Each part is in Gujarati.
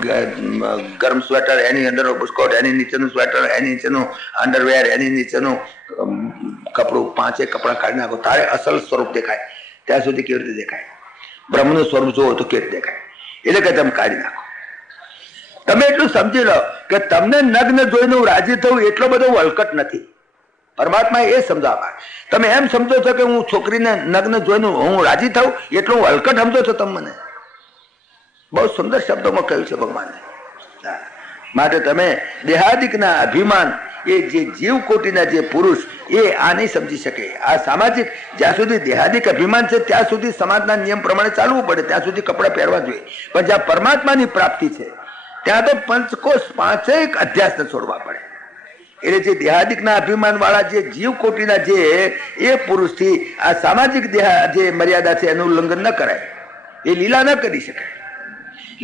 ગરમ સ્વેટર, એની અંદરનો બુસ્કોટ, એની નીચેનું સ્વેટર, એની નીચેનું અંડરવેર, એની નીચેનું કપડું, 5 કપડાં કાઢી નાખો તારે અસલ સ્વરૂપ દેખાય. ત્યાં સુધી કેવી રીતે દેખાય? બ્રહ્મનું સ્વરૂપ જોવો તો કેવી રીતે દેખાય? એટલે કે તમે કાઢી નાખો. તમે એટલું સમજી લો કે તમને નગ્ન જોઈને હું રાજી થવું એટલો બધો વળકટ નથી. પરમાત્મા એ સમજાવવા. તમે એમ સમજો છો કે હું છોકરીને નગ્ન જોઈને હું રાજી થવું એટલું વળકટ સમજો છો તમે મને? બહુ સુંદર શબ્દોમાં કહ્યું છે ભગવાને. માટે તમે દેહાદિકના અભિમાન, એ જે જીવ કોટીના જે પુરુષ એ આ નહીં સમજી શકે. આ સામાજિક, જ્યાં સુધી દેહાદિક અભિમાન છે ત્યાં સુધી સમાજના નિયમ પ્રમાણે ચાલવું પડે, ત્યાં સુધી કપડાં પહેરવા જોઈએ. પણ જ્યાં પરમાત્માની પ્રાપ્તિ છે ત્યાં તો પંચકોશ 5 અધ્યાસને છોડવા પડે. એટલે જે દેહાદિકના અભિમાન વાળા જે જીવ કોટીના જે એ પુરુષથી આ સામાજિક જે મર્યાદા છે એનું ઉલ્લંઘન ન કરાય. એ લીલા ન કરી શકાય.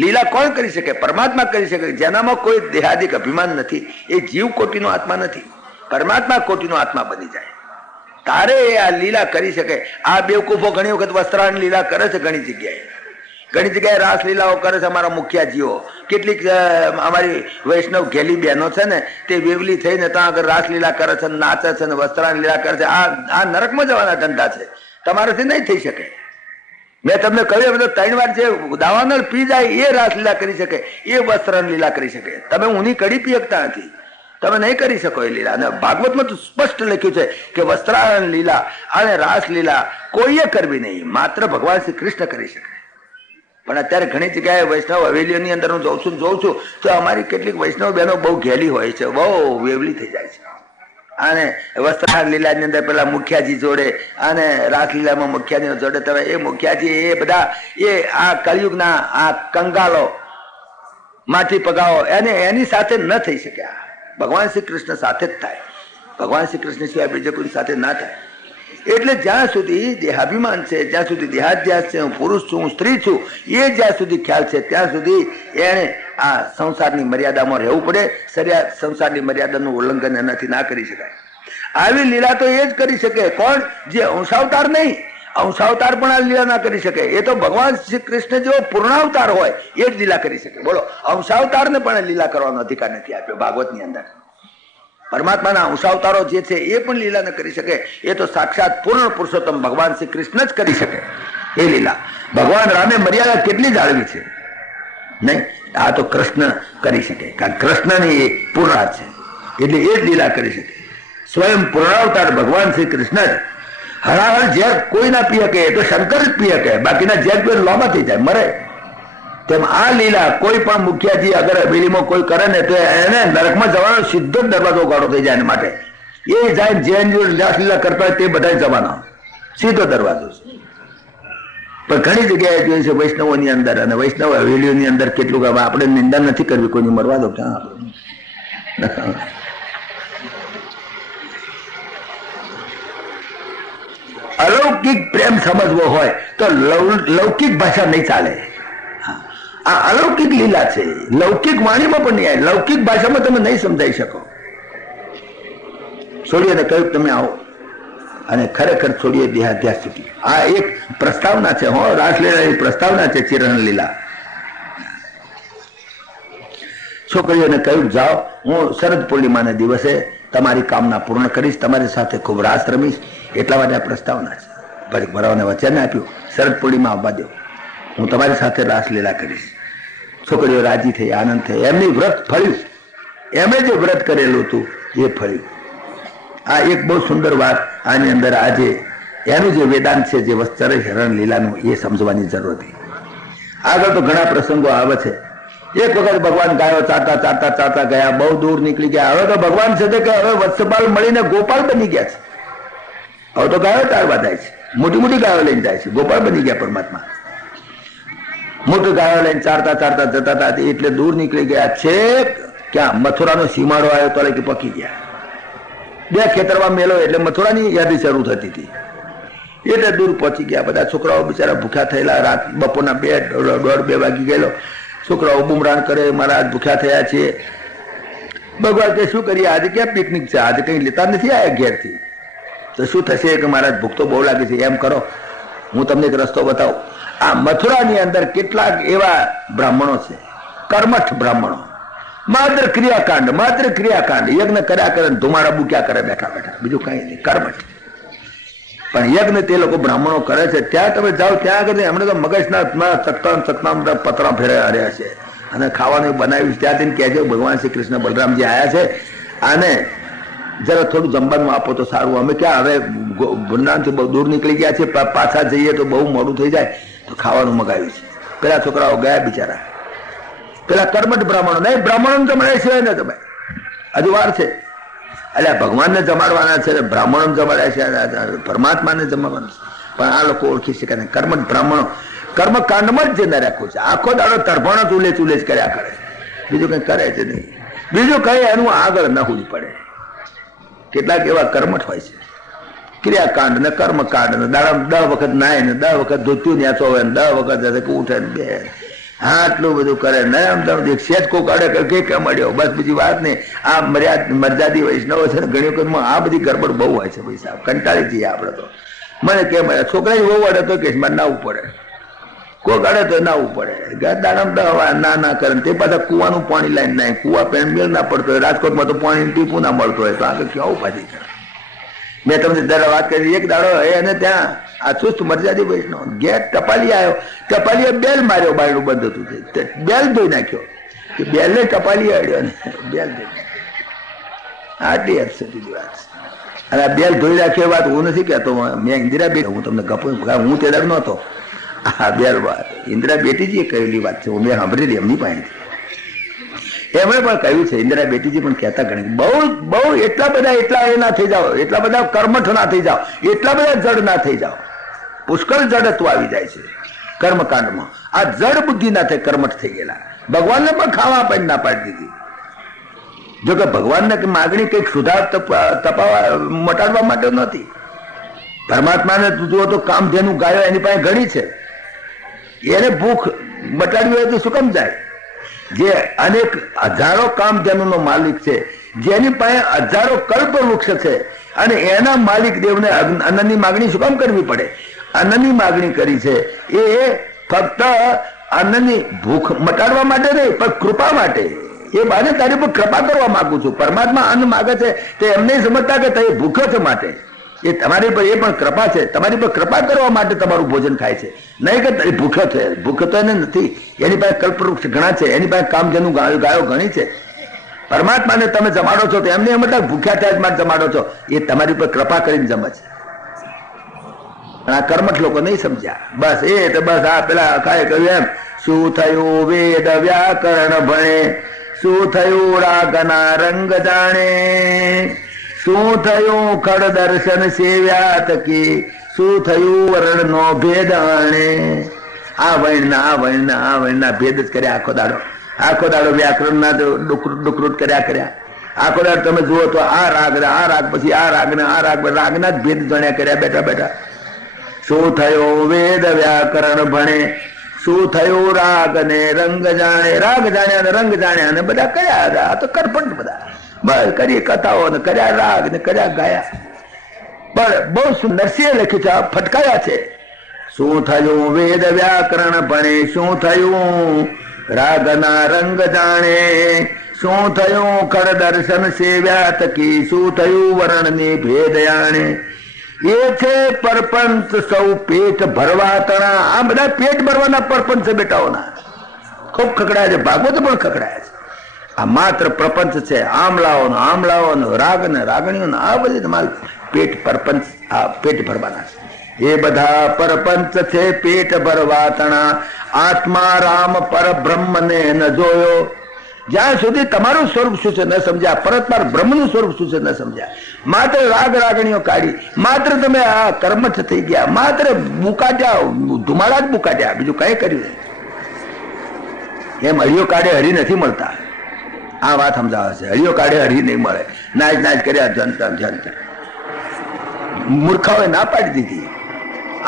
લીલા કોણ કરી શકે? પરમાત્મા કરી શકે. જેનામાં કોઈ દેહાદિક અભિમાન નથી એ જીવ કોટીનો આત્મા નથી, પરમાત્મા કોટીનો આત્મા બની જાય તારે આ લીલા કરી શકે. આ બેવકૂફો ઘણી વખત વસ્ત્રાની લીલા કરે છે, ઘણી જગ્યાએ રાસલીલાઓ કરે છે. અમારા મુખિયાજીઓ, કેટલીક અમારી વૈષ્ણવ ઘેલી બહેનો છે ને, તે વેવલી થઈને ત્યાં આગળ રાસલીલા કરે છે, નાચે છે, વસ્ત્રાની લીલા કરે છે. આ નરકમાં જવાના ધંધા છે, તમારાથી નહીં થઈ શકે. મેં તમને કહ્યું બધો 3 વાર જે દાવાનળ પી જાય એ રાસલીલા કરી શકે, એ વસ્ત્રાની લીલા કરી શકે. તમે ઊની કડી પી શકતા નથી, તમે નહીં કરી શકો એ લીલા. અને ભાગવતમાં તો સ્પષ્ટ લખ્યું છે કે વસ્ત્રાની લીલા અને રાસલીલા કોઈએ કરવી નહીં, માત્ર ભગવાન શ્રી કૃષ્ણ કરી શકે. પણ અત્યારે ઘણી જગ્યાએ વૈષ્ણવ હવેલીઓની અંદર હું જોઉં છું તો અમારી કેટલીક વૈષ્ણવ બહેનો બહુ ઘેલી હોય છે, બહુ વેવલી થઈ જાય છે. અને વસ્ત્રાલ લીલાની અંદર પેલા મુખિયાજી જોડે અને રાસલીલામાં મુખિયાજી જોડે. તમે એ મુખિયાજી એ બધા એ આ કળિયુગના આ કંગાલો માટી પગાવો એની સાથે ન થઈ શક્યા. ભગવાન શ્રી કૃષ્ણ સાથે જ થાય. ભગવાન શ્રી કૃષ્ણ સિવાય બીજા કોઈ સાથે ના થાય. એટલે જ્યાં સુધી દેહાભિમાન છે, જ્યાં સુધી દેહાધ્યાસ છે, હું પુરુષ છું, હું સ્ત્રી છું, એ જ્યાં સુધી ખ્યાલ છે ત્યાં સુધી એને આ સંસારની મર્યાદામાં રહેવું પડે. સંસારની મર્યાદાનું ઉલ્લંઘન એનાથી ના કરી શકાય. આવી લીલા તો એ જ કરી શકે. કોણ? જે અંશાવતાર નહીં, અંશાવતાર પણ આ લીલા ના કરી શકે. એ તો ભગવાન શ્રી કૃષ્ણ જેવો પૂર્ણાવતાર હોય એ જ લીલા કરી શકે. બોલો, અંશાવતારને પણ લીલા કરવાનો અધિકાર નથી આપ્યો ભાગવતની અંદર. પરમાત્માના અંશાવતારો જે છે એ પણ લીલા ન કરી શકે. એ તો સાક્ષાત પૂર્ણ પુરુષોત્તમ ભગવાન શ્રી કૃષ્ણ જ કરી શકે એ લીલા. ભગવાન રામે મર્યાદા કેટલી જાળવી છે નહીં? આ તો કૃષ્ણ કરી શકે, કારણ કૃષ્ણની એ પૂર્ણા છે એટલે એ જ લીલા કરી શકે. સ્વયં પૂર્ણાવતાર ભગવાન શ્રી કૃષ્ણ જ. હરાહર ઝેર કોઈ ના પી શકે, એ તો શંકર જ પી શકે. બાકીના ઝેર પીને લોબા થઈ જાય, મરે. તેમ આ લીલા કોઈ પણ મુખિયાજી અગર હવેલીમાં કોઈ કરે ને તો એને નરકમાં જવાનો સીધો જ દરવાજો ગાળો થઈ જાય. એના માટે એ જાય જૈન રાસલીલા કરતા હોય તે બધા જવાના, સીધો દરવાજો. પણ ઘણી જગ્યાએ જોઈએ છે વૈષ્ણવોની અંદર અને વૈષ્ણવ હવેલીઓની અંદર કેટલું કે આપણે નિંદા નથી કરવી કોઈની, મરવા દો ક્યાં આપણે. અલૌકિક પ્રેમ સમજવો હોય તો લૌકિક ભાષા નહીં ચાલે. આ અલૌકિક લીલા છે, લૌકિક વાણીમાં પણ નહીં આવે, લૌકિક ભાષામાં તમે નહીં સમજાઈ શકો. છોડીઓને કહ્યું તમે આવો, અને ખરેખર છોડીએ દેહાધ્યાસ છૂટી. આ એક પ્રસ્તાવના છે, હો, રાસલીલાની પ્રસ્તાવના છે. ચિરણ લીલા છોકરીઓને કહ્યું જાઓ, હું શરદ પૂર્ણિમાના દિવસે તમારી કામના પૂર્ણ કરીશ, તમારી સાથે ખૂબ રાસ રમીશ. એટલા માટે આ પ્રસ્તાવના છે. ભરત ભરાવાને વચન આપ્યું શરદ પૂર્ણિમા આવવા દો, હું તમારી સાથે રાસલીલા કરીશ. છોકરીઓ રાજી થઈ, આનંદ થઈ. એમની વ્રત ફળ્યું, એમણે જે વ્રત કરેલું હતું એ ફળ્યું. આ એક બહુ સુંદર વાત આની અંદર આજે એનું જે વેદાંત છે, જે વસ્ત્ર હરણ લીલાનું, એ સમજવાની જરૂર હતી. આગળ તો ઘણા પ્રસંગો આવે છે. એક વખત ભગવાન ગાયો ચારતા ચારતા ચારતા ગયા, બહુ દૂર નીકળી ગયા. હવે તો ભગવાન છે કે હવે વત્સપાલ મળીને ગોપાલ બની ગયા છે. હવે તો ગાયો ચારવા જાય છે, મોટી મોટી ગાયો લઈને જાય છે, ગોપાળ બની ગયા પરમાત્મા. મોટી ગાયો લઈને ચારતા ચારતા જતા હતા એટલે દૂર નીકળી ગયા છે. ક્યાં? મથુરાનો સીમાડો આવ્યો તો કે પકી ગયા. 2 ખેતરમાં મેલો એટલે મથુરાની યાદી શરૂ થતી હતી એટલે દૂર પહોંચી ગયા. બધા છોકરાઓ બિચારા ભૂખ્યા થયેલા. રાત બપોરના 1:30-2 વાગી ગયેલો. છોકરાઓ બુમરાણ કરે, મારા ભૂખ્યા થયા છે. ભગવાન કે શું કરીએ, આજે ક્યાં પિકનિક છે, આજે કંઈ લેતા નથી આયા ઘેરથી, તો શું થશે કે મારા ભૂખ તો બહુ લાગે છે. એમ કરો, હું તમને એક રસ્તો બતાવું. આ મથુરાની અંદર કેટલાક એવા બ્રાહ્મણો છે કર્મઠ બ્રાહ્મણો, માત્ર ક્રિયાકાંડ યજ્ઞ કર્યા કરે, ધુમાડા બુક્યા કરે બેઠા બેઠા, બીજું કઈ નહીં, કર્મઠ. પણ યજ્ઞ તે લોકો બ્રાહ્મણો કરે છે. ત્યાં તમે જાઓ ત્યાં આગળ એમણે તો મગજના ચકતા પતરા ફેરવ્યા રહ્યા છે અને ખાવાનું બનાવ્યું. ત્યાંથી કહેજો ભગવાન શ્રી કૃષ્ણ બલરામજી આવ્યા છે, આને જરા થોડું જમવાનું આપો તો સારું. અમે ક્યાં હવે વૃંદાવનથી બહુ દૂર નીકળી ગયા છે, પાછા જઈએ તો બહુ મોડું થઈ જાય, તો ખાવાનું મગાવ્યું છે. પેલા છોકરાઓ ગયા બિચારા, પેલા કર્મઠ બ્રાહ્મણો નહીં, બ્રાહ્મણો જમાડે છે ને તમે, હજુ વાર છે. એટલે ભગવાનને જમાડવાના છે, બ્રાહ્મણો જમાડ્યા છે, પરમાત્માને જમાડવાના છે. પણ આ લોકો ઓળખી શકે ને કર્મઠ બ્રાહ્મણો કર્મકાંડમાં જ જઈને રાખ્યું છે. આખો દાડો તરફાણો ચૂલે જ કર્યા કરે, બીજું કઈ કરે છે નહીં, બીજું કઈ એનું આગળ નહવું જ પડે. કેટલાક એવા કર્મઠ હોય છે, ક્રિયાકાંડ ને કર્મકાંડ ને દાડા 10 વખત નાય ને 10 વખત ધોત્યું ન્યાચો હોય ને 10 વખત ઉઠે ને બે આટલું બધું કરે ને સેજ કોક અડે કે મળ્યો બસ, બીજી વાત નહીં. આ મર્યાદી વૈષ્ણવ છે ને ઘણી વખત આ બધી ગરબડ બહુ હોય છે ભાઈ સાહેબ, કંટાળી જઈએ આપણે તો. મને કેમ છોકરા બહુ અડે તો કે મારે નાવું પડે, કોક અડે તો નાવું પડે, દાડા ના કરે. તે પાછા કુવાનું પાણી લાઈને નાય, કુવા પેન મેળ ના પડતો હોય, રાજકોટમાં તો પાણી ટીપું ના મળતો હોય, તો આગળ કેવું પાછી કરે. મેં તમને દર વાત કરી, એક દાડો અને ત્યાં આ ચુસ્ત મર્યાદી વૈષ્ણવ ઘેર ટપાલી આવ્યો, ટપાલીએ બેલ માર્યો, બાયણું બંધ હતું, બેલ ધોઈ નાખ્યો, કે બેલને ટપાલી અડ્યો ને બેલ ધોઈ નાખ્યો. આટલી અપસેટી વાત છે. અને આ બેલ ધોઈ નાખ્યો વાત હું નથી કહેતો, મેં ઇન્દિરા બેટી, હું તમને ગપો, હું તે દર નહોતો. હા બેલ વાત ઇન્દિરા બેટીજીએ કહેલી વાત છે, મેં સાંભળેલી એમની પાસેથી. એમણે પણ કહ્યું છે, ઇન્દિરા બેટીજી પણ કહેતા ઘણી બહુ એટલા બધા એ ના થઈ જાઓ, એટલા બધા કર્મઠ ના થઈ જાઓ, એટલા બધા જડ ના થઈ જાઓ. પુષ્કળ જડત્વ આવી જાય છે કર્મકાંડમાં. આ જડ બુદ્ધિ ના થઈ કર્મઠ થઈ ગયેલા. ભગવાનને પણ ખાવા આપીને ના પાડી દીધી. જોકે ભગવાનને માગણી કંઈક સુધાર તપાવવા મટાડવા માટે નથી. પરમાત્માને જુઓ તો કામધેનું ગાયો એની પાસે ઘણી છે, એને ભૂખ મટાડવી હોય તો શું કામ જાય? જે અનેક હજારો કામધેનુનો માલિક છે, જેની પાસે હજારો કલ્પ વૃક્ષ છે, અને એના માલિક દેવને અન્નની માગણી શું કામ કરવી પડે? અન્નની માગણી કરી છે એ ફક્ત અન્નની ભૂખ મટાડવા માટે નહીં, પણ કૃપા માટે. એ બાને તારી પર કૃપા કરવા માંગુ છું. પરમાત્મા અન્ન માગે છે તે એમ નહીં સમજતા કે તે ભૂખ્યો છે માટે, એ તમારી પર એ પણ કૃપા છે, તમારી પર કૃપા કરવા માટે તમારું ભોજન ખાય છે, નહીં કે ભૂખ્યો છે. ભૂખ્યો તો એને નથી, એની પાસે કલ્પવૃક્ષ ઘણા છે, એની પાસે કામધેનુ ગાયો ઘણી છે. પરમાત્માને તમે જમાડો છો તો એમને એમ ભૂખ્યા થયા માટે જમાડો છો, એ તમારી પર કૃપા કરીને જમે છે. આ કર્મઠ લોકો નહીં સમજ્યા. બસ એ તો બસ આ પેલા કાય કહ્યું એમ, શું થયું વેદ વ્યાકરણ ભણે, શું થયું રાગના રંગ જાણે, શું થયું ખડ દર્શન સેવ્યા થકી, શું થયું વર્ણ નો ભેદ આણે. આ વર્ણના ભેદ જ કર્યા આખો દાડો વ્યાકરણ ના ડુકરૂટ કર્યા. આખો દાડો તમે જુઓ તો આ રાગ પછી આ રાગના જ ભેદ જાણ્યા કર્યા બેઠા બેઠા. શું થયો વેદ વ્યાકરણ ભણે, શું થયું રાગ ને રંગ જાણે, રાગ જાણ્યા ને રંગ જાણ્યા ને બધા કર્યા. આ તો કરપટ બધા બસ કરી કથાઓ ને કર્યા, રાગ ને કર્યા, ગાયા. પણ બહુ સુંદર છે લખ્યું છે, ફટકાયા છે. શું થયું વેદ વ્યાકરણ ભણે, શું થયું રાગના રંગ જાણે, શું થયું ખડ દર્શન સેવ્યા થકી, શું થયું વર્ણ ની ભેદ જાણે. એ છે પરપંચ સૌ પેટ ભરવા તણા. આ બધા પેટ ભરવાના પરપંચ છે બેટાઓના. ખૂબ ખકડાયા છે, ભાગવત પણ ખકડાયા છે. આ માત્ર પ્રપંચ છે, આમલાઓનો રાગ ને રાગણીઓનો, આ બધી તમારે પેટ પરપંચ, આ પેટ ભરવાના છે. એ બધા પરપંચ છે પેટ ભરવા તણા. આત્મા રામ પરબ્રહ્મ ને ન જોયો. જ્યાં સુધી તમારું સ્વરૂપ શું છે ન સમજ્યા, પરસ્પર બ્રહ્મનું સ્વરૂપ શું છે ન સમજ્યા, માત્ર રાગ રાગણીઓ કાઢી, માત્ર તમે આ કર્મઠ થઈ ગયા, માત્ર મુકાટ્યા, ધુમાડા જ મુકાટ્યા, બીજું કઈ કર્યું નહીં. એમ હરિયો કાઢે હરી નથી મળતા. આ વાત સમજાવે છે, હરિયો કાઢે હરી નહીં મળે. નાચ કર્યા જનતા મૂર્ખાઓએ ના પાડી દીધી.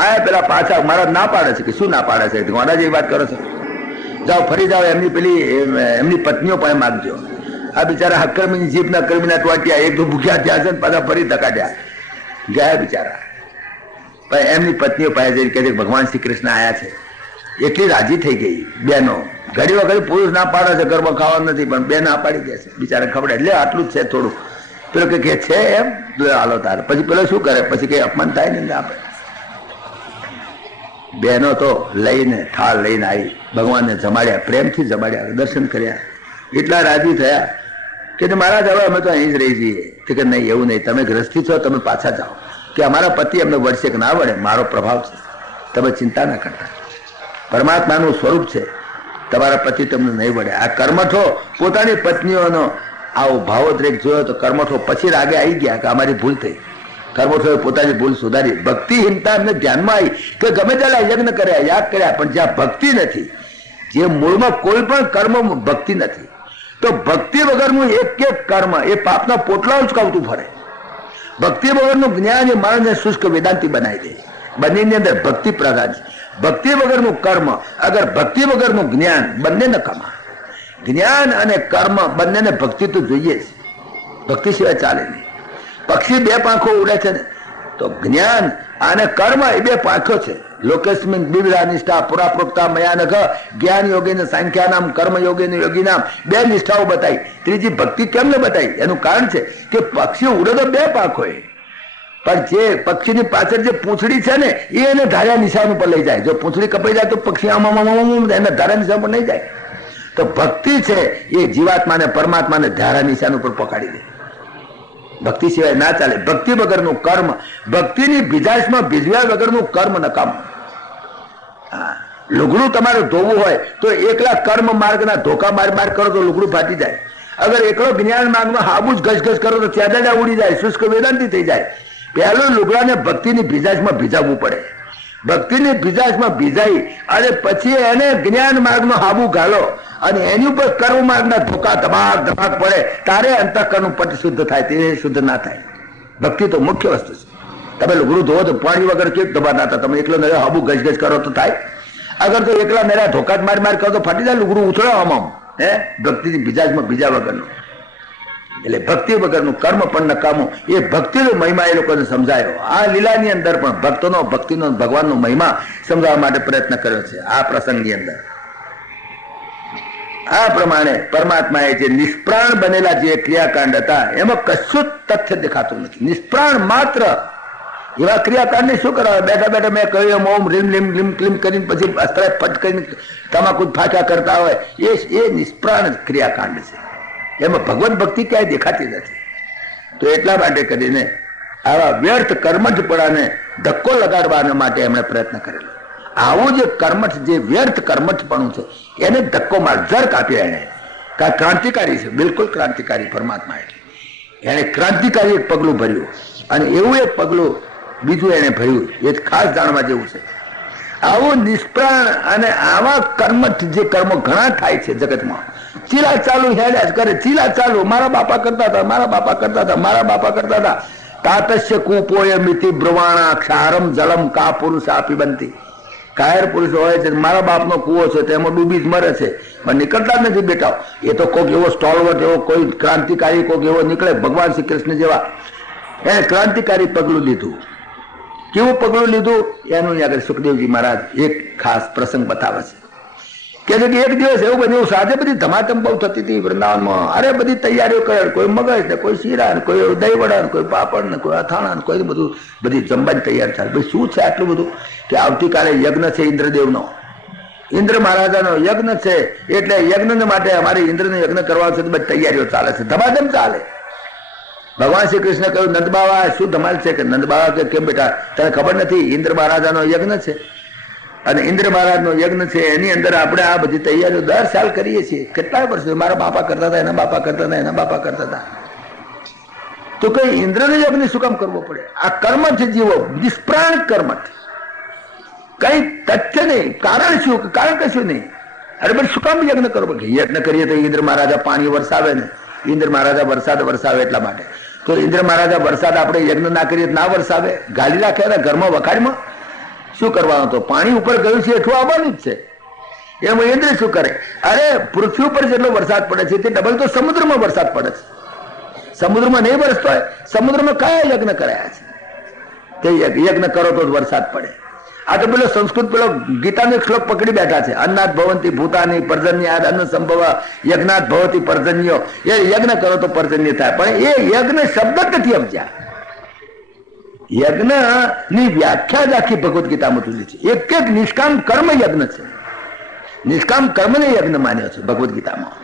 આ પેલા પાછા મારા ના પાડે છે કે શું ના પાડે છે, ઘોડા જેવી વાત કરો છો. જાઓ ફરી જાઓ એમની પત્નીઓ પાસે માગજો. આ બિચારા હકર્મીની જીભના કર્મીના ટોટિયા એક તો ભૂખ્યા થયા છે ને પાછા ફરી ધકાટ્યા ગયા બિચારા. પણ એમની પત્નીઓ પાસે જઈને કહે છે ભગવાન શ્રી કૃષ્ણ આયા છે, એટલી રાજી થઈ ગઈ બહેનો ઘડી વખત પુરુષ ના પાડે છે ઘરમાં ખાવાનું નથી, પણ બે ના પાડી દે છે, બિચારા ખબર એટલે આટલું જ છે થોડું. પેલો કે છે એમ હાલો તારે, પછી પેલો શું કરે, પછી કઈ અપમાન થાય ને આપે. બહેનો તો લઈને થાળ લઈને આવી, ભગવાનને જમાડ્યા, પ્રેમથી જમાડ્યા, દર્શન કર્યા, એટલા રાજી થયા કે મહારાજ હવે અમે તો અહીં જ રહી જઈએ. કે નહીં એવું નહીં, તમે ગ્રસ્તી છો, તમે પાછા જાઓ. કે અમારા પતિ અમને વળશે કે ના વળે, મારો પ્રભાવ છે, તમે ચિંતા ના કરતા, પરમાત્માનું સ્વરૂપ છે, તમારા પતિ તમને નહીં વળે. આ કર્મઠો પોતાની પત્નીઓનો આવો ભાવોદ્રેક જોયો તો કર્મઠો પછી રાગે આવી ગયા કે અમારી ભૂલ થઈ. કર્મઠોએ પોતાની ભૂલ સુધારી. ભક્તિહીનતા એમને ધ્યાનમાં આવી કે ગમે ત્યારે યજ્ઞ કર્યા, યાદ કર્યા, પણ જ્યાં ભક્તિ નથી, જે મૂળમાં કોઈ પણ કર્મ ભક્તિ નથી, તો ભક્તિ વગરનું એક એક કર્મ એ પાપના પોટલા ઉચકાવતું ફરે. ભક્તિ વગરનું જ્ઞાન એ માણસને શુષ્ક વેદાંતિ બનાવી દે. બંનેની અંદર ભક્તિ પ્રધાન છે. ભક્તિ વગરનું કર્મ, અગર ભક્તિ વગરનું જ્ઞાન, બંને નકામા. જ્ઞાન અને કર્મ બંનેને ભક્તિ તો જોઈએ જ, ભક્તિ સિવાય ચાલે નહીં. પક્ષી બે પાંખો ઉડે છે ને, તો જ્ઞાન અને કર્મ એ બે પાંખો છે. લોકેસ્મિન દ્વિવિધા નિષ્ઠા પુરા પ્રોક્તા મયાનઘ, જ્ઞાન યોગીને સાંખ્યાનામ, કર્મ યોગીને યોગીનામ, બે નિષ્ઠાઓ બતાવી. ત્રીજી ભક્તિ કેમ ન બતાવી? એનું કારણ છે કે પક્ષી ઉડે તો બે પાંખો, પણ જે પક્ષીની પાછળ જે પૂંછડી છે ને એ એને ધાર્યા નિશાન ઉપર લઈ જાય. જો પૂંછડી કપાઈ જાય તો પક્ષી આમ એના ધાર્યા નિશાન પર નહીં જાય. તો ભક્તિ છે એ જીવાત્માને પરમાત્માને ધારા નિશાન ઉપર પકડી દે. ભક્તિ સિવાય ના ચાલે. ભક્તિ વગરનું કર્મ, ભક્તિની ભીજાશમાં ભીજવ્યા વગરનું કર્મ નકામ. લુગડું તમારે ધોવું હોય તો એકલા કર્મ માર્ગના ધોકા માર કરો તો લુગડું ફાટી જાય. અગર એકલો જ્ઞાન માર્ગમાં હાબુ જ ઘસઘસ કરો તો ચાદડા ઉડી જાય, શુષ્ક વેદાંતિ થઈ જાય. પહેલું લુગડાને ભક્તિની ભીજાશમાં ભીજાવવું પડે. ભક્તિની ભીજાશમાં ભીજાઈ અને પછી એને જ્ઞાન માર્ગમાં હાબુ ગાલો અને એની ઉપર કર્મ માર્ગના ધોકા ધમાક ધમાક પડે, તારે અંતઃકરણનું પટ શુદ્ધ થાય, તે શુદ્ધ ના થાય. ભક્તિ તો મુખ્ય વસ્તુ છે. તમે લુગડું ધોવો તો પાણી વગર કેવી દબા ના થાય? તમે એકલો નર્યા હાબુ ઘસઘસ કરો તો થાય? અગર તો એકલા નર્યા ધોકા જ માર કરો તો ફાટી જાય લુગડું ઉછળો આમ. ભક્તિની ભીજાશમાં ભીજા વગરનું. એટલે ભક્તિ વગરનું કર્મ પણ નકામું. એ ભક્તિનો મહિમા એ લોકોને સમજાયો. આ લીલાની અંદર પણ ભક્તોનો ભક્તિનો ભગવાનનો મહિમા સમજાવવા માટે પ્રયત્ન કર્યો છે આ પ્રસંગની અંદર. આ પ્રમાણે પરમાત્માએ જે નિષ્પ્રાણ બનેલા જે ક્રિયાકાંડ હતા એમાં કશું જ તથ્ય દેખાતું નથી. નિષ્પ્રાણ માત્ર એવા ક્રિયાકાંડ ને શું કરવા? બેઠા બેઠા મેં કહ્યું ઓમ રીમ લીમ લીમ ક્લીમ કરીને પછી અસ્ત્ર ફટ કરીને તમાકુ ફાંકા કરતા હોય, એ નિષ્પ્રાણ ક્રિયાકાંડ છે. એમાં ભગવત ભક્તિ ક્યાંય દેખાતી નથી. તો એટલા માટે કરીને આવા વ્યર્થ કર્મઠપણાને ધક્કો લગાડવા માટે એમણે પ્રયત્ન કરેલો. આવું જે કર્મઠ, જે વ્યર્થ કર્મઠપણું છે એને ધક્કો માર ઝડક આપ્યો એને. ક્રાંતિકારી છે, બિલકુલ ક્રાંતિકારી પરમાત્મા. એટલે એને ક્રાંતિકારી એક પગલું ભર્યું અને એવું એક પગલું બીજું એને ભર્યું. એ ખાસ જાણવા જેવું છે. આવું નિષ્પ્રાણ અને આવા કર્મઠ જે કર્મો ઘણા થાય છે જગતમાં. ચીલા ચાલુ હેડ્યા જ કરે, ચીલા ચાલુ. મારા બાપા કરતા હતા, મારા બાપા કરતા હતા, મારા બાપા કરતા હતા. તાતસ્ય કૂપોય મિતિ બ્રુવાણા ક્ષારમ જલમ કા પુરુષ આપી બનતી. કાયર પુરુષ હોય છે, મારા બાપનો કૂવો છે તેમાં ડૂબી જ મરે છે, પણ નીકળતા જ નથી બેટા. એ તો કોઈક એવો સ્ટોલવર્ટ, એવો કોઈ ક્રાંતિકારી કોઈક એવો નીકળે ભગવાન શ્રી કૃષ્ણ જેવા. એને ક્રાંતિકારી પગલું લીધું. કેવું પગલું લીધું એનું આગળ સુખદેવજી મહારાજ એક ખાસ પ્રસંગ બતાવે છે. કે એક દિવસ એવું બન્યું, સાથે બધી ધમાધમ બહુ થતી હતી વૃંદાવનમાં. અરે બધી તૈયારીઓ કરે, કોઈ મગજ ને, કોઈ શીરા ને, કોઈ દહીં વડા ને, કોઈ પાપડ ને, કોઈ અથાણા ને, કોઈ બધું બધી જમવાની તૈયાર થાય. ભાઈ શું છે આટલું બધું? કે આવતીકાલે યજ્ઞ છે ઇન્દ્રદેવનો, ઇન્દ્ર મહારાજાનો યજ્ઞ છે, એટલે યજ્ઞ માટે અમારે ઇન્દ્રનો યજ્ઞ કરવા છે તો બધી તૈયારીઓ ચાલે છે, ધમાધમ ચાલે. ભગવાન શ્રી કૃષ્ણ કહ્યું, નંદ બાવા શું ધમાલ છે? કે નંદ બાવા કે કેમ બેટા તને ખબર નથી? ઇન્દ્ર મહારાજાનો યજ્ઞ છે અને ઇન્દ્ર મહારાજનો યજ્ઞ છે એની અંદર આપણે આ બધી તૈયારીઓ દર સાલ કરીએ છીએ. કેટલાય વર્ષો મારા બાપા કરતા હતા, એના બાપા કરતા હતા, એના બાપા કરતા હતા. તો કઈ ઇન્દ્રનો યજ્ઞ શું કામ કરવો પડે? આ કર્મ છે જીવો, નિષ્પ્રાણ કર્મ, કઈ તથ્ય નહીં. કારણ શું? કારણ કશું નહીં. અરે ભાઈ શું કામ યજ્ઞ કરવો? યજ્ઞ કરીએ તો ઇન્દ્ર મહારાજા પાણી વરસાવે ને, ઇન્દ્ર મહારાજા વરસાદ વરસાવે એટલા માટે. તો ઇન્દ્ર મહારાજા વરસાદ આપણે યજ્ઞ ના કરીએ ના વરસાવે? ગાલી રાખે ઘરમાં વખાડમાં શું કરવાનું? તો પાણી ઉપર ગયું છે એટલું આવવાનું જ છે. એમાં ઇન્દ્ર શું કરે? અરે પૃથ્વી ઉપર જેટલો વરસાદ પડે છે તે ડબલ તો સમુદ્રમાં વરસાદ પડે છે. સમુદ્રમાં નહીં વરસતો હોય, સમુદ્રમાં કયા યજ્ઞ કરાયા છે? તે યજ્ઞ કરો તો વરસાદ પડે. આ તો પેલો સંસ્કૃત પેલો ગીતાનો એક શ્લોક પકડી બેઠા છે. અન્નાત ભવંતી ભૂતાની પર્જન્યાદ અન્ન સંભવ યજ્ઞાત ભવતી પર્જન્યો. એ યજ્ઞ કરો તો પર્જન્ય થાય, પણ એ યજ્ઞ શબ્દ નથી સમજ્યા. યજ્ઞ ની વ્યાખ્યા જ આખી ભગવદ્ ગીતામાં થયેલી છે. એક એક નિષ્કામ કર્મ યજ્ઞ છે. નિષ્કામ કર્મને યજ્ઞ માન્યો છે ભગવદ્ ગીતામાં.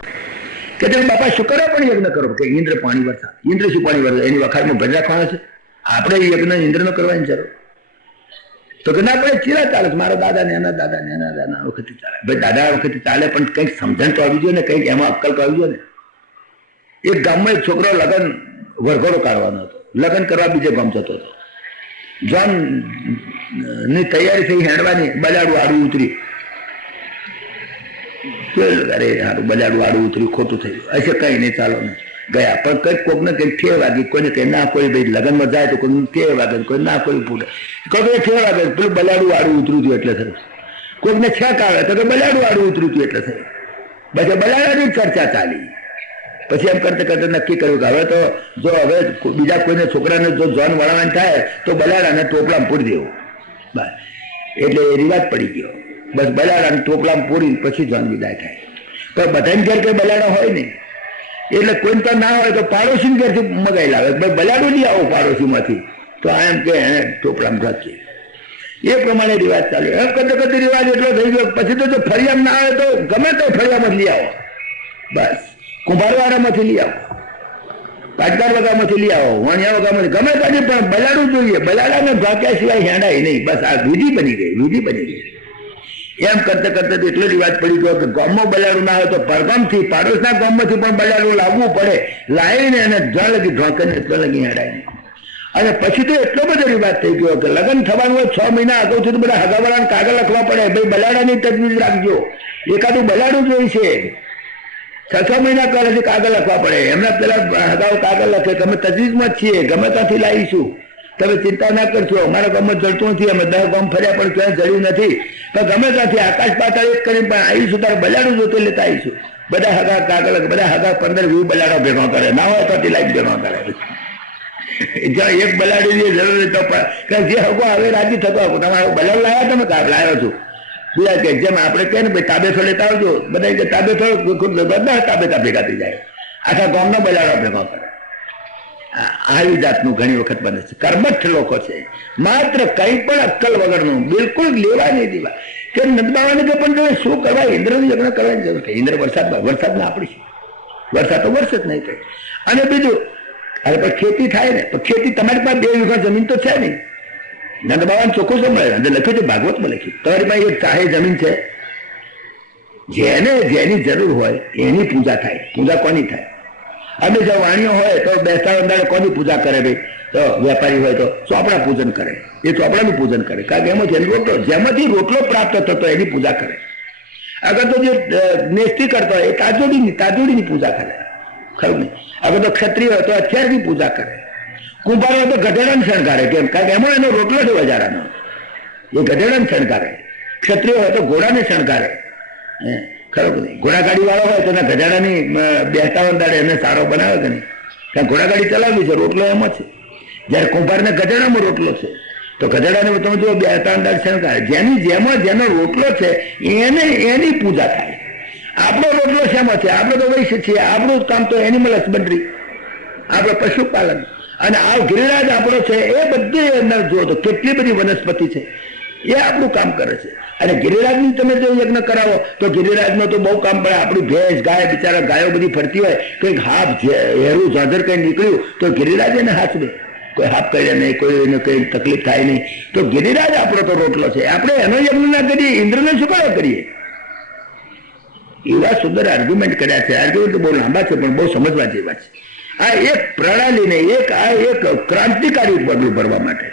કે તમે બાપા શુક્ર પણ યજ્ઞ કરો કે ઇન્દ્ર પાણી વરસાદ. ઇન્દ્ર શું પાણી વરસાદ? એની વખારમાં ભજ રાખવાના છે. આપણે યજ્ઞ ઇન્દ્ર નો કરવાની જરૂર તો કે ના પડે. ચીરા ચાલે છે. મારા દાદા ને એના દાદા ને એના દાદા વખતે ચાલે. ભાઈ દાદા વખતે ચાલે, પણ કંઈક સમજણ તો આવી જોઈએ ને, કંઈક એમાં અક્કલ તો આવી જોઈએ ને. એક ગામમાં એક છોકરો લગ્ન વરઘોડો કાઢવાનો હતો. લગ્ન કરવા બીજે ગામ જતો હતો. જોન ની તૈયારી થઈ હેડવાની, બજાડું આડું ઉતરી. અરે સારું બજાડું આડું ઉતર્યું, ખોટું થયું હશે, કઈ નહીં, ચાલો ને ગયા. પણ કઈક કોકને કઈક ઠેર વાગી, કોઈને કઈ ના, કોઈ ભાઈ લગ્નમાં જાય તો કોઈ ઠેર વાગે, કોઈ ના, કોઈ ફૂટે, કોઈ ઠેર વાગે, પેલું બજાડું આડું ઉતર્યું હતું એટલે થયું. કોઈકને છેક આવે તો કે બજાડું આડું ઉતર્યું હતું એટલે થયું. પછી બજાડાની ચર્ચા ચાલી. પછી એમ કરતા કરતા નક્કી કર્યું કે હવે તો જો હવે બીજા કોઈને છોકરાને જો જોન વળવાનું થાય તો બલાડાને ટોપલામાં પૂરી દેવું. બસ એટલે એ રિવાજ પડી ગયો. બસ બલાડાને ટોપલામાં પૂરી પછી જોન વિદાય થાય. પણ બધાને ઘેર કઈ બલાડા હોય ને, એટલે કોઈ તો ના હોય તો પાડોશી ઘેરથી મગાઈ લાવે. ભાઈ બલાડું લઈ આવો પાડોશીમાંથી, તો આ એમ કે એને ટોપલામાં રાખીએ. એ પ્રમાણે રિવાજ ચાલ્યો. એમ કરતા કરતા રિવાજ એટલો થઈ ગયો. પછી તો જો ફરિયાદ ના આવે તો ગમે તો ફરિયામાં લઈ આવો. બસ કુંભારવાડામાંથી લઈ આવો, પાટકાર વગામાંથી લઈ આવો, વાણિયા વગામાંથી, ગમે ત્યાંથી, પણ બલાડું જોઈએ. બલાડાને ભાગ્યા સિવાય હેંડાય નહીં. બસ આ વિધિ બની ગઈ, વિધિ બની ગઈ. એમ કરતા કરતા એટલો રિવાજ પડી ગયો કે ગામમાં બલાડું ના હોય તો પરગામથી, પાડોશના ગામમાંથી પણ બલાડું લાવવું પડે. લાવીને એને જ્યાં લગી ઢોંકે ને એટલો લગી હેડાય નહીં. અને પછી તો એટલો બધો રિવાજ થઈ ગયો કે લગ્ન થવાનું હોય 6 મહિના અગાઉથી તો બધા હગાવાળાને કાગળ લખવા પડે. ભાઈ બલાડાની તજવીજ રાખજો, એકાદું બલાડું જોઈ છે. 6 મહિના પહેલાથી કાગળ લખવા પડે. એમના પેલા હગાઓ કાગળ લખે કે અમે તજવીજમાં જ છીએ, ગમે ત્યાંથી લાવીશું, તમે ચિંતા ના કરશો. અમારા ગામમાં જડતું નથી, અમે 10 ગામ ફર્યા પણ ક્યાંય જડ્યું નથી, પણ ગમે ત્યાંથી આકાશ પાતાળ એક કરીને પણ આવીશું, તારે બલાડું જોતો લેતા આવીશું. બધા હગા કાગળ, બધા હગા 15-20 બલાડો ભેગા કરે, ના હોય તો લાઈફ ભેગા કરે. જ્યાં એક બલાડીની જરૂર તો જે હગો હવે રાજી થતો, તમારો બલાડ લાવ્યા તમે કાપ લાવ્યો છું. બીજા કે જેમ આપણે કહે ને ભાઈ તાબેથો લેતા આવજો, બધા કે તાબેથો બધા તાબેતા ભેગા થઈ જાય, આખા ગામનો બલાડો ભેગા કરે. આવી જાતનું ઘણી વખત બને છે. કર્મઠ લોકો છે, માત્ર કંઈ પણ અક્કલ વગરનું, બિલકુલ લેવા નહીં દેવા. કે નંદબાવાને કે પણ તમે શું કરવા, ઇન્દ્રનું યજ્ઞ કરવાની જરૂર છે. ઇન્દ્ર વરસાદમાં આપણી છે, વરસાદ તો વરસે જ નહીં થાય. અને બીજું, અરે પણ ખેતી થાય ને, પણ ખેતી તમારી પાસે 2 વીઘા જમીન તો છે નહીં. નંદબાવાને ચોખ્ખું સંભળાય, લખ્યું છે ભાગવતમાં લખ્યું, તમારી પાસે એક ચાહે જમીન છે, જેની જરૂર હોય એની પૂજા થાય. પૂજા કોની થાય? અને જો વાણીઓ હોય તો બેસતા અંદાજે કોની પૂજા કરે? ભાઈ તો વેપારી હોય તો ચોપડા પૂજન કરે, એ ચોપડાનું પૂજન કરે, કારણ કે એમાં જેમાંથી રોટલો પ્રાપ્ત થતો એની પૂજા કરે. અગર તો જે નેસ્તી કરતો હોય એ તાજોડીની પૂજા કરે, ખરું નહીં? અગર તો ક્ષત્રિય હોય તો હથિયારની પૂજા કરે. કુંભાર હોય તો ગધેડાને શણગારે, કેમ? કારણ કે એમાં એનો રોટલો છે વજારાનો, એ ગધેડાને શણગારે. ક્ષત્રિય હોય તો ઘોડાને શણગારે, ખરું નહીં? ઘોડાગાડી વાળો હોય તો એના ગધેડાની બેસતા દાડે એને સારો બનાવે કે નહીં? ત્યાં ઘોડાગાડી ચલાવવી છે, રોટલો એમાં છે. જયારે કુંભારને ગધેડામાં રોટલો છે તો ગધેડાને તમે જો બેસતા દાડે શણગારે. જેનો રોટલો છે એની પૂજા થાય. આપણો રોટલો શેમાં છે? આપણે તો વૈશ્ય છીએ, આપણું કામ તો એનિમલ હસબન્ડરી, આપણે પશુપાલન. અને આ ગિરિરાજ આપણો છે, એ બધી અંદર જુઓ તો કેટલી બધી વનસ્પતિ છે, એ આપણું કામ કરે છે. અને ગિરિરાજની તમે જો યજ્ઞ કરાવો તો ગિરિરાજમાં તો બહુ કામ પડે. આપણી ભેંસ ગાય, બિચારા ગાયો બધી ફરતી હોય, કંઈક હાફ હેરું ઝાંઝર કંઈ નીકળ્યું તો ગિરિરાજ એને હાથવે, કોઈ હાફ કરે નહીં, કોઈ એને કંઈ તકલીફ થાય નહીં. તો ગિરિરાજ આપણો તો રોટલો છે. આપણે એનો યજ્ઞ ના કરીએ, ઇન્દ્રને શું કામ કરીએ? એવા સુંદર આર્ગ્યુમેન્ટ કર્યા છે. આર્ગ્યુમેન્ટ બહુ લાંબા છે પણ બહુ સમજવા જેવા છે. આ એક પ્રણાલીને એક ક્રાંતિકારી પગલું ભરવા માટે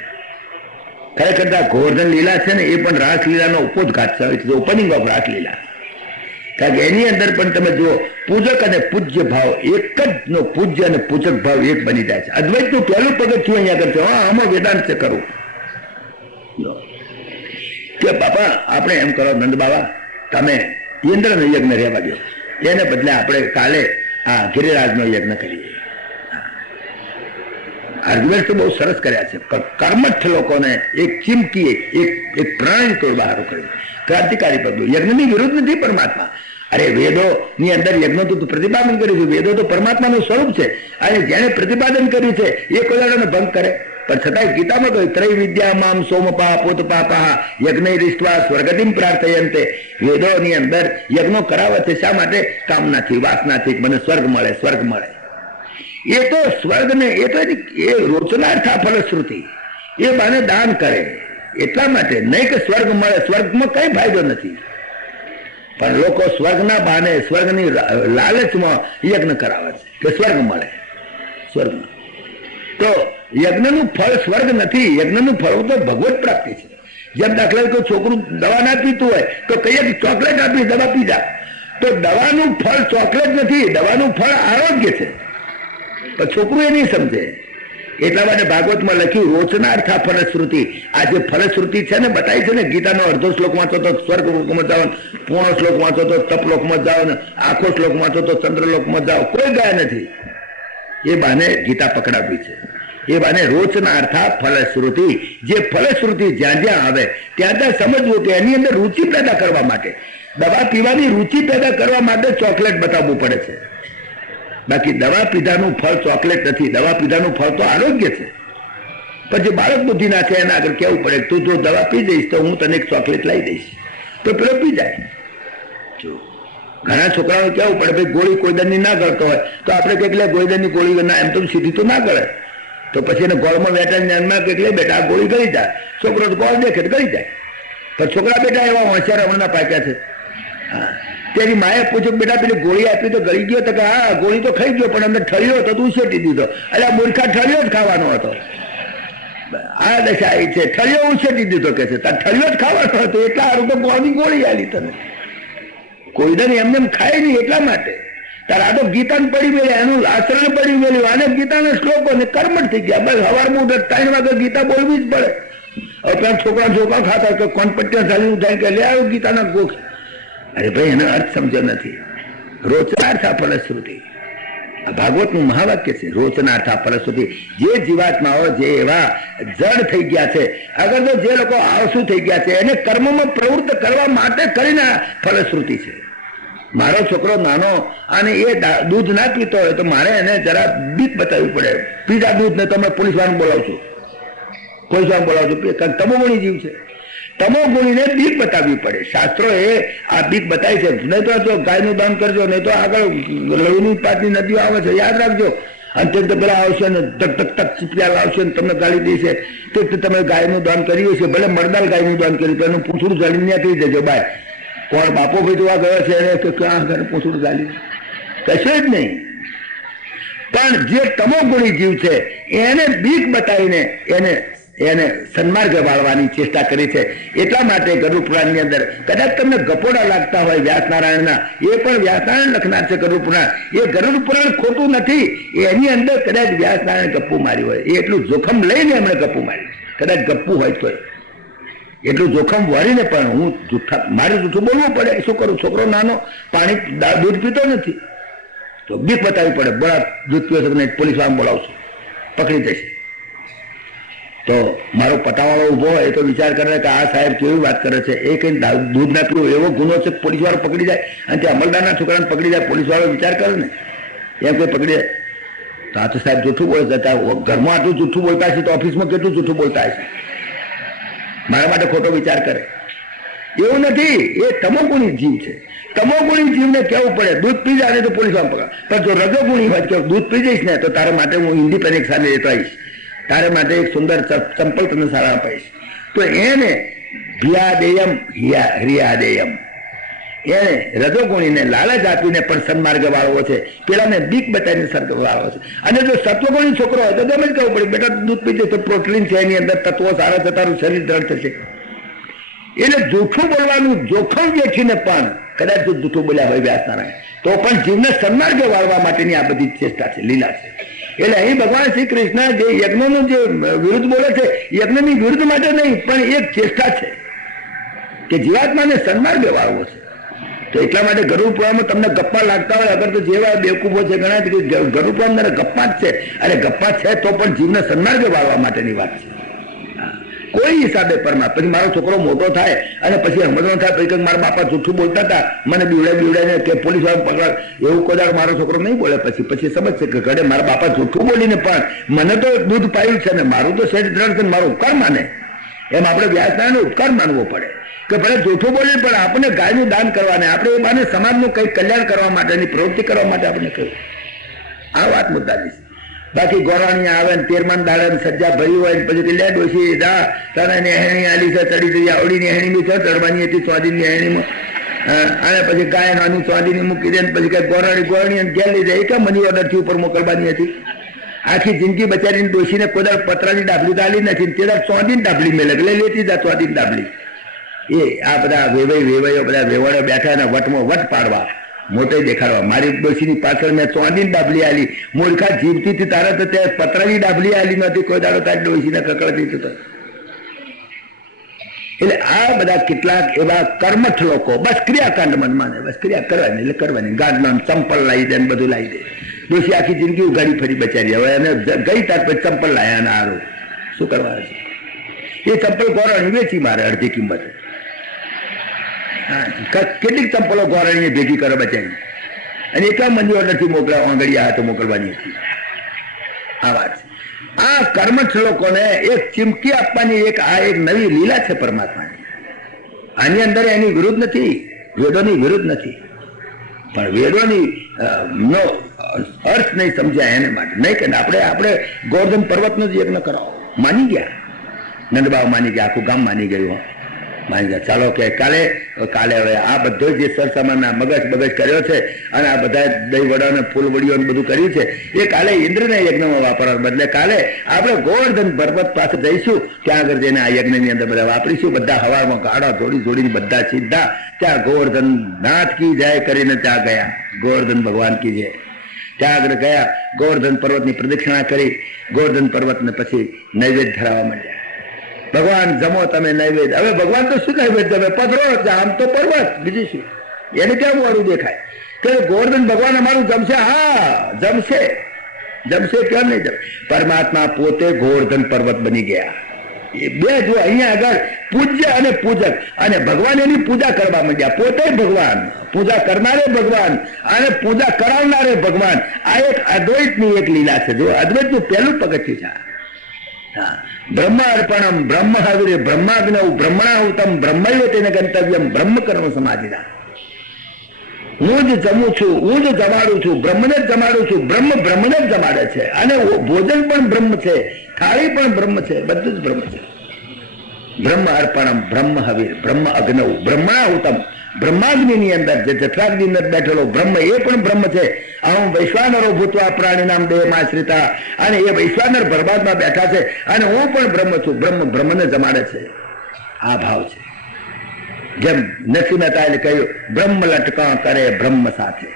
ખરેખર ગોવર્ધન લીલા છે ને, એ પણ રાસલીલાનો ઉપોદઘાત છે, ઓપનિંગ ઓફ રાસલીલા. કારણ કે એની અંદર પણ તમે જુઓ, પૂજક અને પૂજ્ય ભાવ એક જ નો, પૂજ્ય અને પૂજક ભાવ એક બની જાય છે. અદ્વૈતનું પહેલું પગથિયું અહીંયા આગળ છે. આમાં વેદાંત છે કરવું કે બાપા આપણે એમ કરો, નંદ બાબા તમે ઇન્દ્રનો યજ્ઞ રહેવા દો, એને બદલે આપણે કાલે આ ગિરિરાજનો યજ્ઞ કરીએ. આર્ગ્યુમેન્ટ તો બહુ સરસ કર્યા છે, પણ કર્મઠ લોકોને એક ચીમકી એક પ્રાણી તોડવા સારું કર્યું, ક્રાંતિકારી પગલું. યજ્ઞની વિરુદ્ધ નથી પરમાત્મા. અરે વેદો ની અંદર યજ્ઞ તો પ્રતિપાદન કર્યું છે, વેદો તો પરમાત્માનું સ્વરૂપ છે, અને જેને પ્રતિપાદન કર્યું છે એ કોદાળાનો ભંગ કરે. પણ છતાંય ગીતામાં કહ્યું ત્રૈવિદ્યા મામ સોમપા પોતપાપા યજ્ઞૈરિષ્ટ્વા સ્વર્ગતિમ પ્રાર્થયંતે. વેદોની અંદર યજ્ઞો કરાવે છે શા માટે? કામનાથી, વાસનાથી, મને સ્વર્ગ મળે, સ્વર્ગ મળે. એ તો સ્વર્ગને એ તો એ રોચનાર્થા ફલશ્રુતિ, એ બાને દાન કરે એટલા માટે, નહીં કે સ્વર્ગ મળે. સ્વર્ગમાં કઈ ફાયદો નથી, પણ લોકો સ્વર્ગના બાને, સ્વર્ગની લાલચમાં યજ્ઞ કરાવે છે કે સ્વર્ગ મળે. સ્વર્ગ તો યજ્ઞનું ફળ સ્વર્ગ નથી, યજ્ઞનું ફળ તો ભગવત પ્રાપ્તિ છે. જેમ દાખલા કોઈ છોકરું દવા ના પીતું હોય તો કહીએ ચોકલેટ આપી, દવા પી જા, તો દવાનું ફળ ચોકલેટ નથી, દવાનું ફળ આરોગ્ય છે. પણ છોકરું એ નહીં સમજે. એટલા માટે ભાગવતમાં લખ્યું રોચનાર્થા ફલશ્રુતિ. આ જે ફલશ્રુતિ છે ને બતાવી છે ને, ગીતાનો અડધો શ્લોક વાંચો તો સ્વર્ગ લોકમાં જાઓ, પૂર્ણ શ્લોક વાંચો તો તપ લોકમાં જાઓ, ને આખો શ્લોક વાંચો તો ચંદ્રલોકમાં જાઓ, કોઈ ગયા નથી. એ બાને ગીતા પકડાવી છે. એ બાને રોચનાર્થા ફલશ્રુતિ. જે ફલશ્રુતિ જ્યાં જ્યાં આવે ત્યાં ત્યાં સમજવું કે એની અંદર રુચિ પેદા કરવા માટે, દવા પીવાની રુચિ પેદા કરવા માટે ચોકલેટ બતાવવું પડે છે. બાકી દવા પીધાનું ફળ ચોકલેટ નથી, દવા પીધાનું ફળ તો આરોગ્ય છે. પછી બાળક બુદ્ધિ ના છે એના આગળ કેવું પડે તું જો દવા પી દઈશ તો હું તને એક ચોકલેટ લાવી દઈશ, તો પેલો પી જાય. ઘણા છોકરાઓ કેવું પડે ભાઈ ગોળી કોઈદરની ના ગળતો હોય તો આપણે કેટલે ગોળીદરની ગોળી ના, એમ તો સીધી તો ના ગળે. તો પછી એને ગોળમાં બેઠા જ્ઞાનમાં કેટલે બેટા આ ગોળી ગળી જાય, છોકરો ગોળ દેખે ગળી જાય. તો છોકરા બેટા એવા હોશિયાર હમણાં પાક્યા છે. હા, તેની માએ પૂછ્યું બેટા પેલી ગોળી આપી તો ગળી ગયો? તો કે હા ગોળી તો ખાઈ ગયો, પણ અમને ઠળ્યો હતો તો ઉછેટી દીધો. એટલે મૂર્ખા ઠળ્યો જ ખાવાનો હતો. આ દશા એ છે, ઠળ્યો ઉછેટી દીધો કે છે, ઠળ્યો જ ખાવાનો હતો એટલા સારું તો ગોળની ગોળી આલી તને. કોઈ દન એમને એમ ખાય નહીં એટલા માટે. તારે આ તો ગીતાને પડી મેળ્યા, એનું આચરણ પડી મેળ્યું, આને ગીતાના શ્લોકો ને કર્મઠ થઈ ગયા. બસ સવારમાં 3 વાગે ગીતા બોલવી જ પડે. હવે ત્યાં છોકરા ખાતા તો કોણ પટ્યા ચાલી થાય કે લે આવ્યું ગીતાના ગોખ. અરે ભાઈ એનો અર્થ સમજો નથી. રોચનાર્થા ફલશ્રુતિ આ ભાગવતનું મહાવાક્ય છે. રોચનાર્થા ફલશ્રુતિ. જે જીવાત્માઓ જે એવા જડ થઈ ગયા છે, અગર તો જે લોકો આળસુ થઈ ગયા છે, એને કર્મમાં પ્રવૃત્ત કરવા માટે કરીને ફલશ્રુતિ છે. મારો છોકરો નાનો અને એ દૂધ ના પીતો હોય તો મારે એને જરા બીક બતાવવી પડે. પીઝા દૂધ ને તમે પોલીસ વાળાને બોલાવશું, પોલીસ વાળાને બોલાવશું. તમોગુણી જીવ છે, તમોગુણીને બીક બતાવવી પડે. શાસ્ત્રો એ આ બીક બતાવી છે. નહીં તો જો ગાયનું દાન કરજો, નહીં તો આગળ લોહીની પાટની નદીઓ આવે છે, યાદ રાખજો. અને તે પેલા આવશે ને ટક ટક ટક ચીપિયા લાવશે ને તમને ગાળી દેશે. તે તમે ગાયનું દાન કર્યું છે, ભલે મરદાલ ગાયનું દાન કર્યું તો એનું પૂછડું ગાળી ત્યાં કહી દેજો બાય કોણ બાપો ભાઈ જોવા ગયો છે એને તો ક્યાં આગળ પૂછડું ગાળી કશું જ નહીં. પણ જે તમોગુણી જીવ છે એને બીક બતાવીને એને સન્માર્ગે વાળવાની ચેષ્ટા કરી છે. એટલા માટે ગરુડ પુરાણની અંદર કદાચ તમને ગપોડા લાગતા હોય વ્યાસનારાયણના, એ પણ વ્યાસનારાયણ લખનાર છે ગરુડ પુરાણ. એ ગરુડ પુરાણ ખોટું નથી, એની અંદર કદાચ વ્યાસનારાયણ ગપ્પુ માર્યું હોય. એ એટલું જોખમ લઈને એમણે ગપ્પુ માર્યું. કદાચ ગપ્પુ હોય તો એટલું જોખમ વળીને પણ હું મારે જૂઠું બોલવું પડે. શું કરું? છોકરો નાનો પાણી દૂધ પીતો નથી તો બીક બતાવવી પડે. બળા દૂધ પીવો છો પોલીસ વાળા બોલાવશું, પકડી જશે. તો મારો પટાવાળો ઉભો હોય તો વિચાર કરે કે આ સાહેબ કેવી વાત કરે છે. એ કઈ દૂધ ના પીવું એવો ગુનો છે, પોલીસ વાળો પકડી જાય. અને તે અમલદારના છોકરાને પકડી જાય, પોલીસ વાળો વિચાર કરે ને એમ કોઈ પકડી જાય તો આ તો સાહેબ જૂઠું બોલતા હતા. ઘરમાં આટલું જૂઠું બોલતા હશે તો ઓફિસમાં કેટલું જૂઠું બોલતા હશે. મારા માટે ખોટો વિચાર કરે એવું નથી. એ તમોગુણી જીવ છે. તમોગુણી જીવને કેવું પડે દૂધ પી જાય તો પોલીસ વાળા પકડ. પણ જો રજોગુણી હોય કે દૂધ પી જઈશ ને તો તારા માટે હું ઇન્ડિપેન્ડન્ટ સામે લેતો આવીશ, તારે માટે એક સુંદર ચંપલ તમને સારા અપાઈશ. તો એને ભિયાદેયમ હિયાદેયમ, એને રજોગુણીને લાલચ આપીને પણ સન્માર્ગ વાળવો છે, પેલાને બીક બતાવીને સર્ગ વાળવો છે. અને જો સત્વગુણી છોકરો હોય તો તમે જ કહેવું પડે બેટા દૂધ પીજે તો પ્રોટીન છે, એની અંદર તત્વો સારા છે, તારું શરીર દ્રઢ થશે. એટલે જૂઠું બોલવાનું જોખમ વેઠીને પણ કદાચ જો જૂઠું બોલ્યા હોય વ્યાસનારાયણ તો પણ જીવને સન્માર્ગે વાળવા માટેની આ બધી ચેષ્ટા છે, લીલા છે. એટલે અહીં ભગવાન શ્રી કૃષ્ણ જે યજ્ઞનું જે વિરુદ્ધ બોલે છે, યજ્ઞની વિરુદ્ધ માટે નહીં પણ એક ચેષ્ટા છે કે જીવાત્માને સન્માર્ગે વાળવો છે. તો એટલા માટે ગરુડ પુરાણમાં તમને ગપ્પા લાગતા હોય, અગર તો જેવા બેવકૂફો છે ઘણા ગરુડ પુરાણ ગપ્પા જ છે, અને ગપ્પા છે તો પણ જીવને સન્માર્ગે વાળવા માટેની વાત છે. કોઈ હિસાબે પરમાત્મા. પછી મારો છોકરો મોટો થાય અને પછી સમજવાનો થાય, પછી મારા બાપા જૂઠું બોલતા હતા, મને બીવડાઈને કે પોલીસ વાળા પકડ, એવું કોઈ મારો છોકરો નહીં બોલે. પછી સમજશે કે ઘરે મારા બાપા જૂઠું બોલીને પણ મને તો દૂધ પાયું છે ને મારું તો શેઠ દ્રઢ છે, મારો ઉપકાર માને. એમ આપણે વ્યાસનારાયણનો ઉપકાર માનવો પડે કે ભલે જૂઠું બોલીને પણ આપણે ગાયનું દાન કરવાને, આપણે એ બાને સમાજનું કંઈક કલ્યાણ કરવા માટેની પ્રવૃત્તિ કરવા માટે આપણે કહ્યું. આ વાત મુદ્દાની છે. બાકી ગોરાણી આવે ને 13મા દાડે સજ્જા ભરી હોય ને પછી લે ડોસી દા તને હેણી આલી છે, ચડી જઈ આવડીની હેણીની છે, ચડવાની હતી ચોદીની હેણીમાં, અને પછી ગાય નાની ચોદીની મૂકી દે ને પછી કઈ ગોરાણી ઘેર લઈ જાય. કે મની ઓર્ડરથી ઉપર મોકલવાની હતી. આખી જિંદગી બચારીને ડોસીને કોઈ પતરાની ડાબલી ડાલી નથી, તે ચોદીની ડાબલી મેં લગલે લેતી જા ચોદીની ડાબલી. એ આ બધા વેવાઈઓ બધા વેવાડો બેઠા ને વટમાં વટ પાડવા, મોટે દેખાડવા. મારી ડોશીની પાછળ મેં ચોંદીની ડાબલી આલી, મૂર્ખા જીવતી હતી તારે તો ત્યાં પતરાની ડાબલી આલી નહોતી, કોઈ દાડો તારી ડોશીને કકડતી હતો. એટલે આ બધા કેટલાક એવા કર્મઠ લોકો બસ ક્રિયાકાંડ મનમાં બસ ક્રિયા કરવાની એટલે કરવાની. ગાડમાં ચંપલ લાવી દે ને બધું લાવી દે. ડોશી આખી જિંદગી ઉગાડી ફરી બચારી, હવે એને ગઈ તાર પછી ચંપલ લાયા ને હારું શું કરવા છે. એ ચંપલ ગોરાણી વેચી મારે અડધી કિંમતે. કેટલીક ચંપલો ગોરાણીએ ભેગી કરે બચાવી, અને એટલા મંદી ઓર્ડરથી મોકલા આંગળીયા હાથે મોકલવાની હતી. આ વાત છે. આ કર્મઠ લોકોને એક ચીમકી આપવાની એક નવી લીલા છે પરમાત્માની. આની અંદર એની વિરુદ્ધ નથી, વેદોની વિરુદ્ધ નથી, પણ વેદોની નો અર્થ નહીં સમજ્યા એને માટે નહીં કે આપણે ગોવર્ધન પર્વતનો જ યજ્ઞ કરાવો. માની ગયા, નંદબાવ માની ગયા, આખું ગામ માની ગયું. માની ગયા ચાલો કે કાલે હવે આ બધો જે સરસામાના મગજ કર્યો છે અને આ બધા દહીં વડા ફૂલ વડીઓ બધું કર્યું છે એ કાલે ઇન્દ્રના યજ્ઞમાં વાપરવા બદલે કાલે આપણે ગોવર્ધન પર્વત પાસે જઈશું, ત્યાં આગળ જઈને આ યજ્ઞની અંદર બધા વાપરીશું. બધા હવારમાં ગાડા જોડીને બધા સીધા ત્યાં ગોવર્ધન નાથ કી જાય કરીને ત્યાં ગયા. ગોવર્ધન ભગવાન કી જય. ત્યાં આગળ ગયા, ગોવર્ધન પર્વતની પ્રદક્ષિણા કરી, ગોવર્ધન પર્વતને પછી નૈવેદ્ય ધરાવવા માંડ્યા. ભગવાન જમો તમે નૈવેદ્ય. હવે ભગવાન તો શું નૈવેદ્ય તમે પથરો, આમ તો પર્વત, બીજું શું? એને કેમ વાળું દેખાય કે ગોવર્ધન ભગવાન અમારું જમશે? હા જમશે કેમ નહીં જમે? પરમાત્મા પોતે ગોવર્ધન પર્વત બની ગયા. એ બે જો અહીંયા આગળ પૂજ્ય અને પૂજક, અને ભગવાન એની પૂજા કરવા માંડ્યા. પોતે ભગવાન, પૂજા કરનારે ભગવાન અને પૂજા કરાવનારે ભગવાન. આ એક અદ્વૈતની એક લીલા છે. જો અદ્વૈતનું પહેલું પગથિયું છે. બ્રહ્મ અર્પણમ બ્રહ્મ હવિર બ્રહ્માગ્નૌ બ્રહ્મણાહુતમ બ્રહ્મૈવ તેન ગંતવ્યમ બ્રહ્મ કર્મ સમાધિના. હું જ જમું છું, હું જ જમાડું છું, બ્રહ્મને જ જમાડું છું, બ્રહ્મને જ જમાડે છે, અને ભોજન પણ બ્રહ્મ છે, થાળી પણ બ્રહ્મ છે, બધું જ બ્રહ્મ છે. બ્રહ્મ અર્પણમ બ્રહ્મ હવિર બ્રહ્મ અગ્નૌ બ્રહ્મણાહુતમ. બ્રહ્માગ્નિની અંદર જે જઠરાગ્નિ અંદર બેઠેલો બ્રહ્મ એ પણ બ્રહ્મ છે. અહમ વૈશ્વાનરો ભૂતવા પ્રાણીનામ દેહમાશ્રિતા. અને એ વૈશ્વાનર પરમાત્મા બેઠા છે અને હું પણ બ્રહ્મ છું. બ્રહ્મને જમાડે છે. આ ભાવ છે. જેમ નરસિંહ મહેતાએ કહ્યું, બ્રહ્મ લટકા કરે બ્રહ્મ સાથે.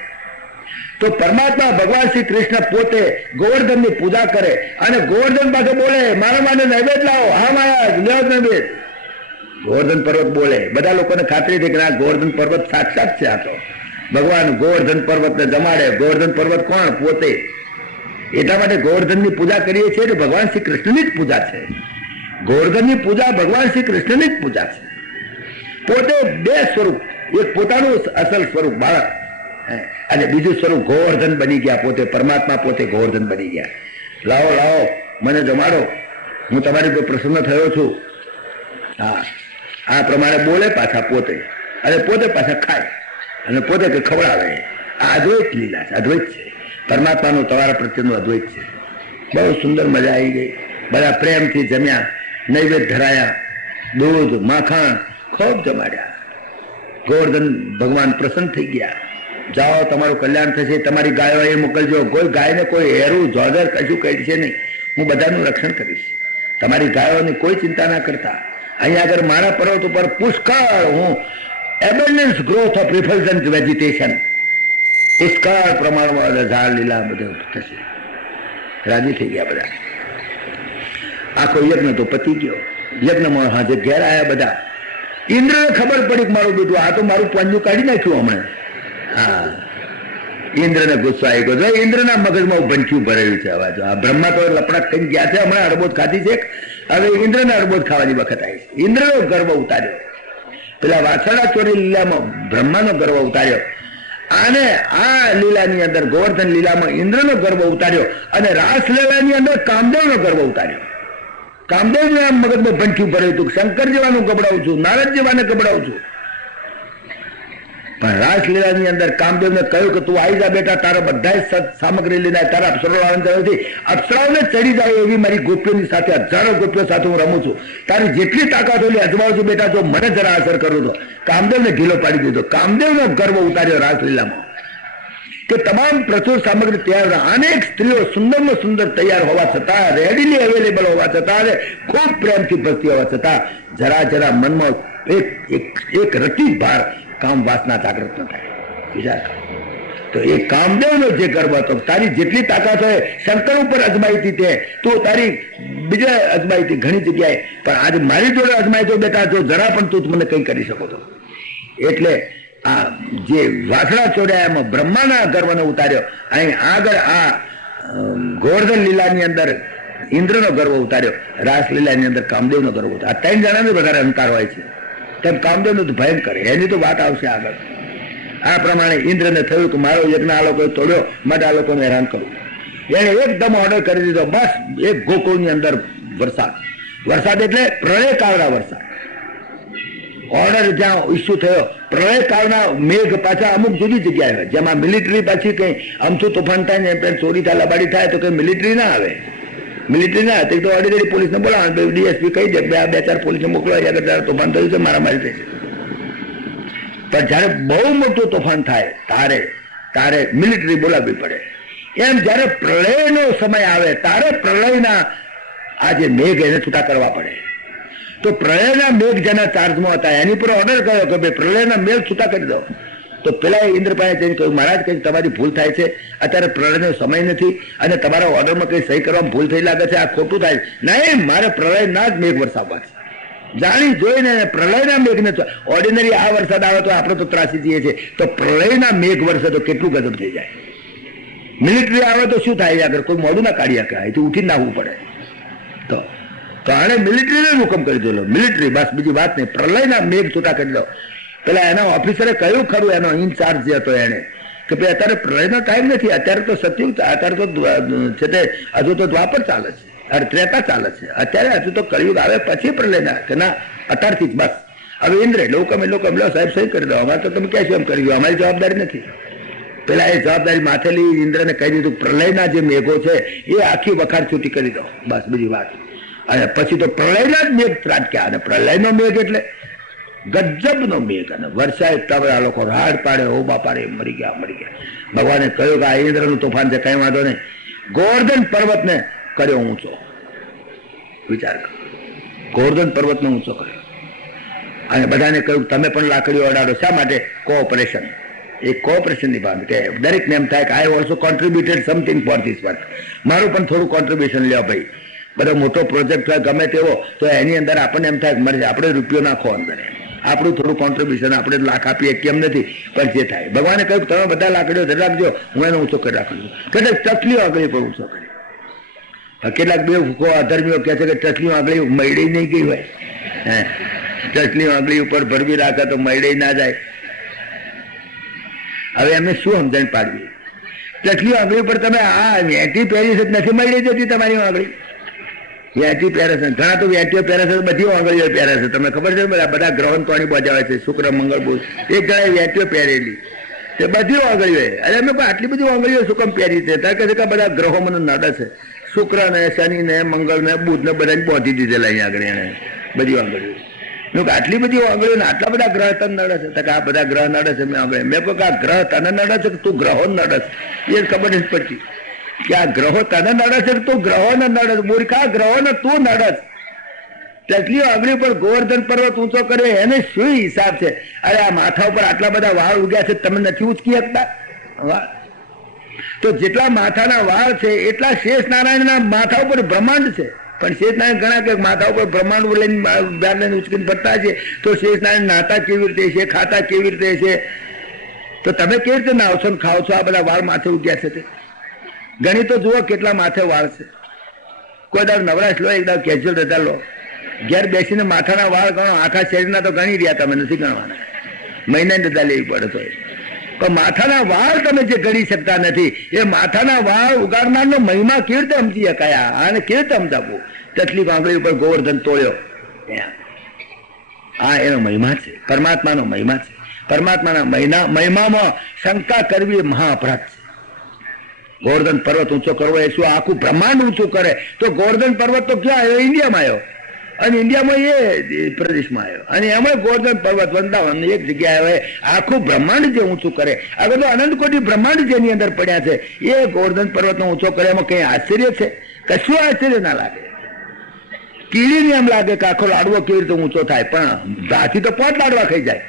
તો પરમાત્મા ભગવાન શ્રી કૃષ્ણ પોતે ગોવર્ધનની પૂજા કરે અને ગોવર્ધન પાસે બોલે મારા માટે નૈવેદ્ય લાવો. હા મહારાજ લેવો નૈવેદ્ય. ગોવર્ધન પર્વત બોલે. બધા લોકોને ખાતરી થઈ કે આ ગોવર્ધન પર્વત સાક્ષાત છે. આ તો ભગવાન ગોવર્ધન પર્વતને જમાડે. ગોવર્ધન પર્વત કોણ? પોતે. એટલા માટે ગોવર્ધનની પૂજા કરીએ છીએ તો ભગવાન શ્રી કૃષ્ણની જ પૂજા છે. ગોવર્ધનની પૂજા ભગવાન શ્રી કૃષ્ણની જ પૂજા છે. પોતે બે સ્વરૂપ, એક પોતાનું અસલ સ્વરૂપ બાળક, અને બીજું સ્વરૂપ ગોવર્ધન બની ગયા. પોતે પરમાત્મા પોતે ગોવર્ધન બની ગયા. લાવો મને જમાડો, હું તમારી પર પ્રસન્ન થયો છું. હા, આ પ્રમાણે બોલે પાછા પોતે, અને પોતે પાછા ખાય અને પોતે કે ખવડાવે. આ અદ્વૈત લીલા છે, અદ્વૈત છે. પરમાત્માનું તમારા પ્રત્યેનું અદ્વૈત છે. બહુ સુંદર મજા આવી ગઈ. બધા પ્રેમથી જમ્યા, નૈવેદ્ય ધરાયા, દૂધ માખણ ખૂબ જમાડ્યા. ગોવર્ધન ભગવાન પ્રસન્ન થઈ ગયા. જાઓ તમારું કલ્યાણ થશે. તમારી ગાયો એ મોકલજો. કોઈ ગાયને કોઈ હેરું જોગર કશું કહી છે નહીં. હું બધાનું રક્ષણ કરીશ. તમારી ગાયોની કોઈ ચિંતા ના કરતા. અહીંયા આગળ મારા પર્વત ઉપર પુષ્કળ હું એબન્ડન્સ ગ્રોથ ઓફ રિફલ્જન્ટ વેજીટેશન, પુષ્કળ પ્રમાણમાં ઝાડ લીલા બધું થશે. રાજી થઈ ગયા બધા. આખો યજ્ઞ તો પતી ગયો. યજ્ઞમાં હાજર ઘેર આવ્યા બધા. ઇન્દ્રને ખબર પડી કે મારું બેટું આ તો મારું પાંજું કાઢી નાખ્યું હમણાં. હા, ઇન્દ્રને ગુસ્સો આવી ગયો. ઇન્દ્રના મગજમાં ભંખ્યું ભરેલું છે. અવાજ આ બ્રહ્મા તો લપડા કઈ ગયા છે, હમણાં અડબોદ ખાધી છે, હવે ઇન્દ્રને અડબોદ ખાવાની વખત આવી છે. ઇન્દ્રનો ગર્વ ઉતાર્યો, પેલા વાછરડા ચોરી લીલામાં બ્રહ્માનો ગર્વ ઉતાર્યો, અને આ લીલાની અંદર ગોવર્ધન લીલામાં ઇન્દ્રનો ગર્વ ઉતાર્યો, અને રાસ લીલાની અંદર કામદેવનો ગર્વ ઉતાર્યો. કામદેવને આમ મગજમાં ભંખ્યું ભર્યું હતું, શંકર જેવાનું ગબડાવું છું, નારદ જેવાને ગબડાવું છું. પણ રાસલીલાની અંદર કામદેવને કહ્યું કે તું આવી જા બેટા, તારા બધા સામગ્રી લઈને તારા અપ્સરાઓ આવવાની નથી, અપ્સરાઓને ચડી જાય એવી મારી ગોપીઓની સાથે, હજારો ગોપીઓ સાથે હું રમું છું, તારી જેટલી તાકાત હોય અજમાવું છું બેટા, જો મને જરા અસર કરું તો. કામદેવને ઢીલો પાડી દીધો. કામદેવનો ગર્વ ઉતાર્યો રાસલીલામાં કે તમામ પ્રચુર સામગ્રી તૈયાર, અનેક સ્ત્રીઓ સુંદરમાં સુંદર તૈયાર હોવા છતાં, રેડીલી અવેલેબલ હોવા છતાં, ખૂબ પ્રેમથી ભક્તિ હોવા છતાં જરા મનમાં એક રતિ ભાર કામ વાસના જાગૃત ન થાય. વિચાર તો એ કામદેવનો જે ગર્વ હતો, તારી જેટલી તાકાત હોય શંકર ઉપર અજમાઈ હતી તે, તો તારી બીજા અજમાઈ હતી ઘણી જગ્યાએ, પણ આજે મારી જોડે અજમાઈ તો બેટા, જો જરા પણ તું મને કંઈ કરી શકો તો. એટલે આ જે વાસણા ચોર્યા એમાં બ્રહ્માના ગર્વને ઉતાર્યો, અહીં આગળ આ ગોવર્ધન લીલાની અંદર ઇન્દ્રનો ગર્વ ઉતાર્યો, રાસલીલાની અંદર કામદેવનો ગર્વ ઉતાર્યો. આ ત્રણ જણાને વધારે અહંકાર હોય છે, તેમ કામદેવનું તો ભયંકર, એની તો વાત આવશે આગળ. આ પ્રમાણે ઇન્દ્રને થયું કે મારો યજ્ઞ આ લોકોએ તોડ્યો, માટે આ લોકોને હેરાન કરવું. એને એકદમ ઓર્ડર કરી દીધો, બસ એક ગોકુળની અંદર વરસાદ એટલે પ્રળય કાળના વરસાદ. ઓર્ડર જ્યાં ઇસ્યુ થયો, પ્રળય કાળના મેઘ પાછા અમુક જુદી જગ્યાએ હોય, જેમાં મિલિટરી પાછી કઈ અમથું તોફાન થાય ને ચોરી થાય લબાડી થાય તો કઈ મિલિટરી ના આવે. મિલિટરી ના હતી તો ઓર્ડિનરી પોલીસને બોલાવે, ડીએસપી કહી દે બે ચાર પોલીસને મોકલાય, અગર તોફાન થયું છે મારામારી થઈ છે. પણ જયારે બહુ મોટું તોફાન થાય તારે મિલિટરી બોલાવવી પડે. એમ જયારે પ્રળયનો સમય આવે ત્યારે પ્રળયના આ જે મેઘ એને છૂટા કરવા પડે. તો પ્રળયના મેઘ જેના ચાર્જમાં હતા એની પર ઓર્ડર કર્યો કે ભાઈ પ્રળયના મેઘ છૂટા કરી દો. તો પેલા ઇન્દ્ર પાસે જઈને કહ્યું, મહારાજ કંઈક તમારી ભૂલ થાય છે, અત્યારે પ્રળયનો સમય નથી અને તમારા ઓર્ડરમાં કંઈ સહી કરવામાં ભૂલ થઈ લાગે છે, આ ખોટું થાય. નહીં, મારે પ્રળયના જ મેઘ વરસાવવા છે. જાણી જોઈને પ્રળયના મેઘને, ઓર્ડિનરી આ વરસાદ આવે તો આપણે તો ત્રાસી જઈએ છીએ, તો પ્રળયના મેઘ વરસે તો કેટલું ગજબ થઈ જાય. મિલિટરી આવે તો શું થાય, આગળ કોઈ મોડું ના કાઢી શકે, અહીંથી ઉઠીને નાખવું પડે. તો આને મિલિટરીને હુકમ કરી દેલો, મિલિટરી બસ, બીજી વાત નહીં, પ્રલયના મેઘ છૂટા કરી દો. પેલા એના ઓફિસરે કહ્યું ખરું, એનો ઇન્ચાર્જ જે હતો એને, કે ભાઈ અત્યારે પ્રલયનો ટાઈમ નથી, અત્યારે તો સત્યુગ, અત્યારે તો છે તે હજુ તો દ્વાપર ચાલે છે, અરે ત્રેતા ચાલે છે, અત્યારે હજુ તો કળિયુગ આવે પછી પ્રલયના, કે ના અત્યારથી જ બસ. હવે ઇન્દ્ર લોકો લો સાહેબ સહી કરી દો, અમારે તો તમે ક્યાં શું એમ કરી દો, અમારી જવાબદારી નથી. પેલા એ જવાબદારી માથે લઈ ઇન્દ્રને કહી દીધું, પ્રલયના જે મેઘો છે એ આખી વખાર છૂટી કરી દો, બસ બીજી વાત. અને પછી તો પ્રલયના જ મેઘ ત્રાટક્યા, અને પ્રલયનો મેઘ એટલે ગજબનો મેઘ, અને વરસાદ તવે આ લોકો રાડ પાડે, હોબા પાડે, મરી ગયા. ભગવાને કહ્યું કે આ ઇન્દ્રનું તોફાન છે, કઈ વાંધો નહીં. ગોવર્ધન પર્વતને કર્યો ઊંચો, વિચાર કરો, ગોવર્ધન પર્વતનો ઊંચો કર્યો, અને બધાને કહ્યું તમે પણ લાકડીઓ અડાડો. શા માટે? કોઓપરેશન. એ કોઓપરેશનની ભાવના, કે દરેકને એમ થાય કે I also contributed something for this work, મારું પણ થોડું કોન્ટ્રીબ્યુશન લ્યો ભાઈ. બધો મોટો પ્રોજેક્ટ હોય ગમે તેવો, તો એની અંદર આપણને એમ થાય કે આપણે રૂપિયો નાખો અંદર, આપણું થોડું કોન્ટ્રીબ્યુશન, આપણે લાખ આપીએ કેમ નથી, પણ જે થાય. ભગવાને કહ્યું તમે બધા લાકડીઓ ધરી રાખજો, હું એને ઊંચો કરી રાખું છું. કેટલાક ટચલીઓ આગળ પણ ઊંચો કરી. કેટલાક બે ભૂખો અધર્મીઓ કહે છે કે ટચલીઓ આગળ મળી નહીં ગઈ હોય, ટચલીઓ આગળ ઉપર ભરવી રાખે તો મળી ના જાય. હવે એમને શું સમજણ પાડવી? ટચલીઓ આગળ ઉપર તમે આ વેટી પહેરી છે નથી મળી જતી તમારી આગળ, વેટી પહેરે છે. ઘણા તો વેટીઓ પહેરે છે, બધી આંગળીઓ પહેરે છે. તમને ખબર છે બધા ગ્રહણ તોણી બજાવે છે, શુક્ર મંગળ બુધ, એક જણાએ વેટીઓ પહેરેલી તે બધી આંગળીઓ. અરે અમે આટલી બધી આંગળીઓ શું કામ પહેરી છે? ત્યારે કહે છે કે બધા ગ્રહો મને નડે છે, શુક્ર ને શનિ ને મંગળ ને બુધ ને બધાને પહોંચી દીધેલા અહીંયા આગળ એને બધી આંગળીઓ. આટલી બધી આંગળીઓ ને આટલા બધા ગ્રહ તને નડે છે? આ બધા ગ્રહ નડે છે. મેં કહું કે આ ગ્રહ તને નડે છે કે તું ગ્રહો નડે છે? એ ખબર નથી પડતી કે આ ગ્રહો તને નડે છે કે તું ગ્રહોને નડે છે. મૂર્ખા, ગ્રહોને તું નડે છે. ટચલીઓ આગળ પર ગોવર્ધન પર્વત ઊંચો કર્યો, એને શું હિસાબ છે? અરે આ માથા ઉપર આટલા બધા વાળ ઉગ્યા છે, તમે નથી ઉચકી શકતા? તો જેટલા માથાના વાળ છે એટલા શેષ નારાયણના માથા ઉપર બ્રહ્માંડ છે. પણ શેષનારાયણ ઘણા કે માથા ઉપર બ્રહ્માંડ લઈને ઉચકીને ફરતા છે, તો શેષનારાયણ નાતા કેવી રીતે છે, ખાતા કેવી રીતે છે? તો તમે કેવી રીતે નાવ છો ને ખાઓ છો? આ બધા વાળ માથે ઉગ્યા છે તે ગણી તો જુઓ કેટલા માથે વાળ છે. કોઈ દાડ નવરાશ લો, એક દાડ કેજ્યુઅલ રજા લો, ઘેર બેસીને માથાના વાળ ગણો. આખા શરીરના તો ગણી રહ્યા, તમે નથી ગણવાના. મહિનાની રજા લેવી પડે તો પણ માથાના વાળ તમે જે ગણી શકતા નથી, એ માથાના વાળ ઉગાડનારનો મહિમા કેવી રીતે સમજી શકાયા? આને કેવી રીતે સમજાવવું? તકલીફ આંગળી ઉપર ગોવર્ધન તોડ્યો, આ એનો મહિમા છે, પરમાત્માનો મહિમા છે. પરમાત્માના મહિમામાં શંકા કરવી એ મહા અપરાધ છે. ગોવર્ધન પર્વત ઊંચો કરવો એ શું આખું બ્રહ્માંડ ઊંચું કરે? તો ગોવર્ધન પર્વત તો ક્યાં આવ્યો? ઇન્ડિયામાં આવ્યો, અને ઇન્ડિયામાં એ પ્રદેશમાં આવ્યો, અને એમાં ગોવર્ધન પર્વત વૃંદાવન એક જગ્યાએ આવે. આખું બ્રહ્માંડ જે ઊંચું કરે, આગળ તો અનંત કોટી બ્રહ્માંડ જેની અંદર પડ્યા છે, એ ગોવર્ધન પર્વતનો ઊંચો કરે એમાં કઈ આશ્ચર્ય છે? કશું આશ્ચર્ય ના લાગે. કીડીને એમ લાગે કે આખો લાડવો કેવી રીતે ઊંચો થાય, પણ હાથી તો 5 લાડવા ખાઈ જાય.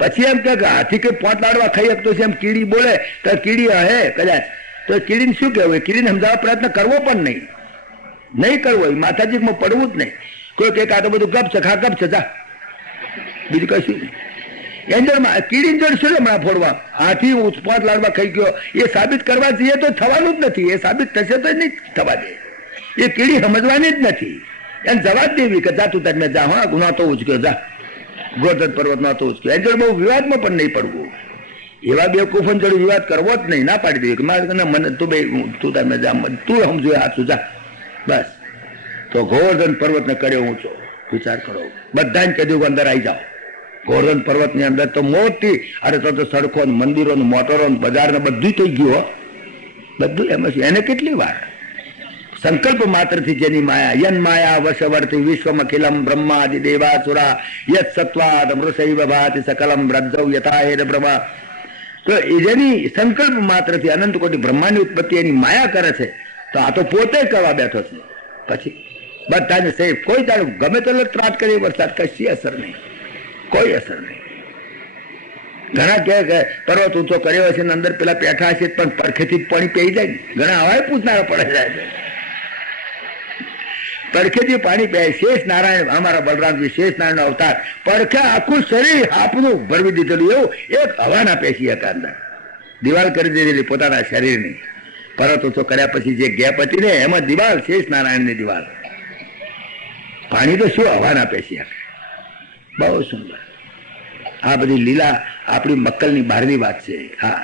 પછી એમ કે હાથી કે 5 લાડવા ખાઈ શકતો છે એમ કીડી બોલે તો કીડી હે કદાચ, તો કીડીને શું કહેવું? કીડીને સમજાવવા પ્રયત્ન કરવો પણ નહીં કરવો, માથાજીમાં પડવું જ નહીં. કોઈ કે આ તો બધું ગપ છે, ખા ગપ છે, જા, બીજું કશું નહીં. એન્જરમાં કીડીને જોડે શું હમણાં ફોડવા? હાથી 5 લાડવા ખાઈ ગયો એ સાબિત કરવા જઈએ તો થવાનું જ નથી. એ સાબિત થશે તો નહીં થવા દે. એ કીડી સમજવાની જ નથી. એને જવા જ દેવી કે જા તું તમે જા, હા ગુના તો ઉચક્યો, જા ગોવર્ધન પર્વતમાં તો ઉચક્યો. એની જોડે બહુ વિવાદમાં પણ નહીં પડવું. એવા બે કુફન જોડે વિવાદ કરવો જ નહીં, ના પાડી દેવી કે મારે મને તું તમે જા, તું સમજો હાથું જા, બસ. તો ગોવર્ધન પર્વતને કર્યો ઊંચો. વિચાર કરો, બધાને કીધું અંદર આવી જાઓ. ગોવર્ધન પર્વતની અંદર તો મોટી, અરે તો સડકો મંદિરો મોટરો બજાર ને બધું થઈ ગયું, બધું એમાં. એને કેટલી વાર સંકલ્પ માત્રથી જેની માયા, યન માયા વશવર્તી વિશ્વમાં ખિલમ બ્રહ્માદિ દેવાસુરા યત સત્વાદ મૃષૈવ ભાતિ સકલમ રજ્જવ યથાહેર બ્રહ્મા. તો એ જેની સંકલ્પ માત્રથી અનંત કોટી બ્રહ્માંડની ઉત્પત્તિ એની માયા કરે છે, તો આ તો પોતે કરવા બેઠો છે. પછી બધાને સેફ, કોઈ તારે ગમે તેટલો ત્રાટ કરી વરસાદ કશી અસર નહીં, કોઈ અસર નહીં. ઘણા કે પર્વત ઊંચો કર્યો હશે ને અંદર પેલા પેઠા છે પણ પડખેથી પાણી પી જાય. ઘણા હવાય પૂછનારા પડે જાય છે, પડખેથી પાણી પે. શેષ નારાયણ, અમારા બલરામજી શેષ નારાયણ અવતાર, પડખે આખું શરીર આપણું ભરવી દીધેલું, એવું એક હવાના પેશી હતા અંદર, દિવાલ કરી દીધેલી પોતાના શરીરની. પર્વત ઊંચો કર્યા પછી જે ગેપ હતી ને એમાં દિવાલ, શેષ નારાયણની દિવાલ. પાણી તો શું હવાના પેશી હતા. બહુ સુંદર. આ બધી લીલા આપણી મક્કલની બહારની વાત છે. હા,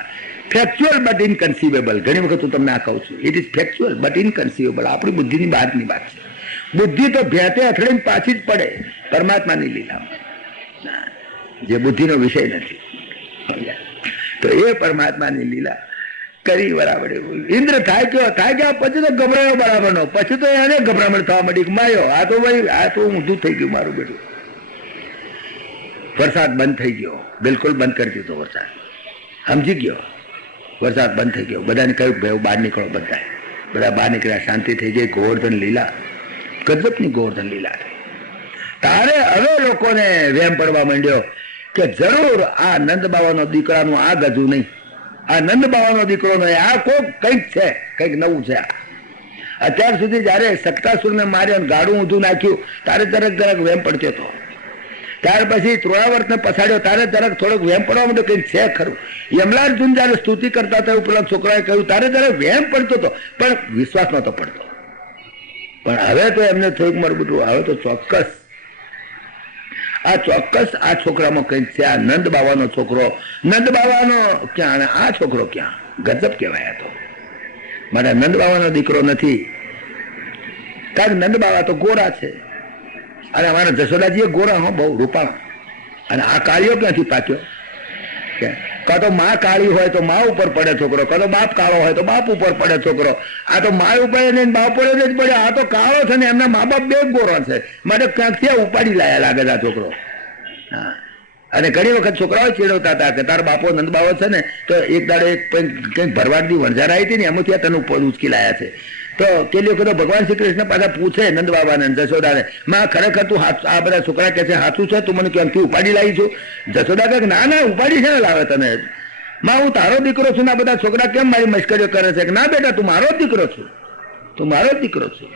ફેક્ચ્યુઅલ બટ ઇનકન્સીવેબલ. ઘણી વખત હું તમને આ કહું છું, ઇટ ઇઝ ફેક્ચ્યુઅલ બટ ઇનકન્સીવેબલ. આપણી બુદ્ધિની બહારની વાત છે. બુદ્ધિ તો ભેતે અથડીને પાછી જ પડે પરમાત્માની લીલા, જે બુદ્ધિનો વિષય નથી. તો એ પરમાત્માની લીલા કરી બરાબર. ઇન્દ્ર થાય ગયો પછી તો ગભરાયો બરાબરનો. પછી તો એને ગભરામણ થવા માંડી, માયો આ તો ભાઈ, આ તો ઊંધું થઈ ગયું મારું બેટું. વરસાદ બંધ થઈ ગયો, બિલકુલ બંધ કરી દીધો વરસાદ. સમજી ગયો, વરસાદ બંધ થઈ ગયો. બધાને કહ્યું ભાઈ બહાર નીકળો. બધા બહાર નીકળ્યા, શાંતિ થઈ ગઈ. ગોવર્ધન લીલા, ગજબની ગોવર્ધન લીલા થઈ. તારે હવે લોકોને વહેમ પડવા માંડ્યો કે જરૂર આ નંદ બાવાનો દીકરાનું આ ગજુ નહીં, આ નંદ બાવાનો દીકરો નહીં, આ કંઈક છે, કંઈક નવું છે. અત્યાર સુધી જયારે સક્તાસુરને માર્યો, ગાડું ઊંધું નાખ્યું, તારે જરાક વહેમ પડતો હતો. ત્યાર પછી ત્રોયાવર્તને પછાડ્યો, તારે જરાક થોડોક વહેમ પડવા માંડ્યો, કંઈક છે ખરું. યમલાર્જુન જયારે સ્તુતિ કરતા હતા પેલા છોકરાએ કહ્યું, તારે જરાક વહેમ પડતો હતો, પણ વિશ્વાસ નહોતો પડતો. પણ હવે તો એમને થોડુંક મારું બધું, હવે તો ચોક્કસ આ છોકરામાં કંઈક છે. આ નંદ બાવાનો છોકરો, નંદ બાવાનો ક્યાં, આ છોકરો ક્યાં? ગજબ કહેવાય. તો મારા નંદ બાવાનો દીકરો નથી, કારણ નંદ બાવા તો ગોરા છે, અને અમારા જશોદાજી એ ગોરા, હો, બહુ રૂપાળા. અને આ કાળીઓ ક્યાંથી પાક્યો? કાં તો માં કાળી હોય તો મા ઉપર પડે છોકરો, કાં તો બાપ કાળો હોય તો બાપ ઉપર પડે છોકરો. આ તો મા ઉપર ને બાપ પડે જ પડે. આ તો કાળો છે ને એમના મા બાપ બે ગોરા છે, માટે ક્યાંકથી ઉપાડી લાયા લાગે છે આ છોકરો. હા, અને ઘણી વખત છોકરાઓ ચેડવતા હતા કે તારા બાપો નંદબાવો છે ને, તો એક દાડે કંઈક ભરવાડની વણઝાર આવી હતી ને, એમાંથી આ તને ઉપર ઉચકી લાયા છે. તો પેલી વખત ભગવાન શ્રી કૃષ્ણ પાછા પૂછે નંદ બાબાને, જશોદાને, માં ખરેખર તું આ બધા છોકરા કે છે સાચું છે, તું મને ક્યાંથી ઉપાડી લાવી છું? જશોદા કહે ના ના, ઉપાડી છે ને લાવે તને. માં હું તારો દીકરો છું ને, આ બધા છોકરા કેમ મારી મશ્કરીઓ કરે છે? કે ના બેટા, તું મારો જ દીકરો છું, તું મારો જ દીકરો છું.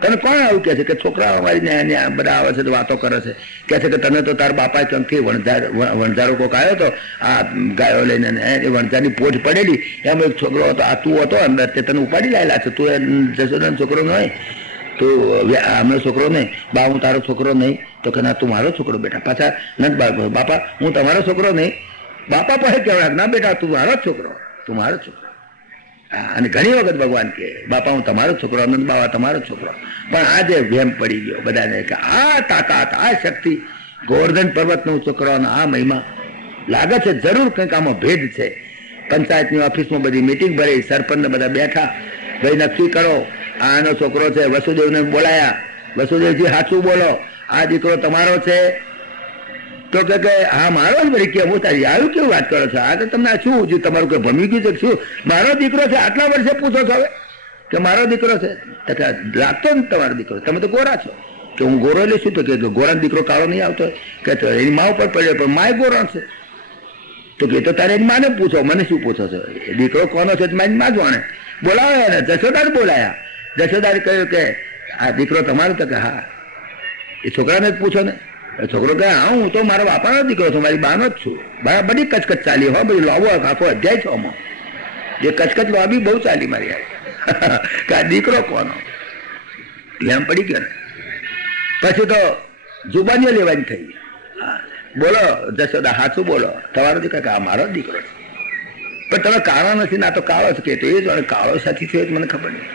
તને કોણ આવું કહે છે કે છોકરાઓ અમારી બધા આવે છે તો વાતો કરે છે, કહે છે કે તને તો તાર બાપાએ ક્યાંકથી વણઝારો કોક આવ્યો હતો આ ગાયો લઈને, એ વણઝારની પોઠ પડેલી, એમ એક છોકરો હતો, આ તું હતો અંદર, તે તને ઉપાડી લાયેલા છે, તું જશોદાનો છોકરો નહીં, તું આમનો છોકરો નહીં, બા હું તારો છોકરો નહીં, તો કે ના તું મારો છોકરો બેટા. પાછા નંદ બાપા હું તમારો છોકરો નહીં, બાપા પાસે કહેવાય ના બેટા તું મારો જ છોકરો, તું મારો છોકરો. અને ઘણી વખત ભગવાન કે બાપા હું તમારો છોકરો, અનંત બાબા તમારો છોકરો. પણ આજે વેમ પડી ગયો બધાને કે આ તાકાત, આ શક્તિ ગોવર્ધન પર્વતનો છોકરો, આ મહિમા લાગે છે જરૂર કંઈક આમાં ભેદ છે. પંચાયતની ઓફિસમાં બધી મિટિંગ ભરી, સરપંચ બધા બેઠા, ભાઈ નક્કી કરો આનો છોકરો છે. વસુદેવને બોલાયા, વસુદેવજી સાચું બોલો, આ દીકરો તમારો છે? તો કે હા મારો જ ભરી કેવું તારી આવ્યું કેવું વાત કરો છો? આ તો તમને શું જો તમારું કઈ ભમી ગયું છે શું? મારો દીકરો છે આટલા વર્ષે પૂછો છો હવે કે મારો દીકરો છે? લાગતો ને તમારો દીકરો, તમે તો ગોરા છો. કે હું ગોરો એટલે શું? તો કે ગોરાનો દીકરો કાળો નહીં આવતો કે એની મા ઉપર પડ્યો પણ માય ગોરો છે. તો કે તો તારે એની માને પૂછો, મને શું પૂછો છો? દીકરો કોનો છે મારી માં જાણે. બોલાવે એને જશોદાને બોલાયા. જશોદાને કહ્યું કે આ દીકરો તમારો? તો કે હા. એ છોકરાને જ પૂછો ને. છોકરો કહે હા હું તો મારા બાપાનો દીકરો છું, મારી બાનો જ છું. બધી કચકચ ચાલી હો, બધી લોબો આખો અધ્યાય છો આમાં. જે કચકચ લોબી બહુ ચાલી મારી આવી કે આ દીકરો કોનો? એમ પડી ગયો ને. પછી તો જુબાનીઓ લેવાની થઈ. હા બોલો જશોદા સાચું બોલો, તમારો દીકરો? કે આ મારો દીકરો છે. પણ તમે કાળો નથી ના તો કાળો છે કે? તો એ જ કાળો સાથી થયો મને ખબર નહીં.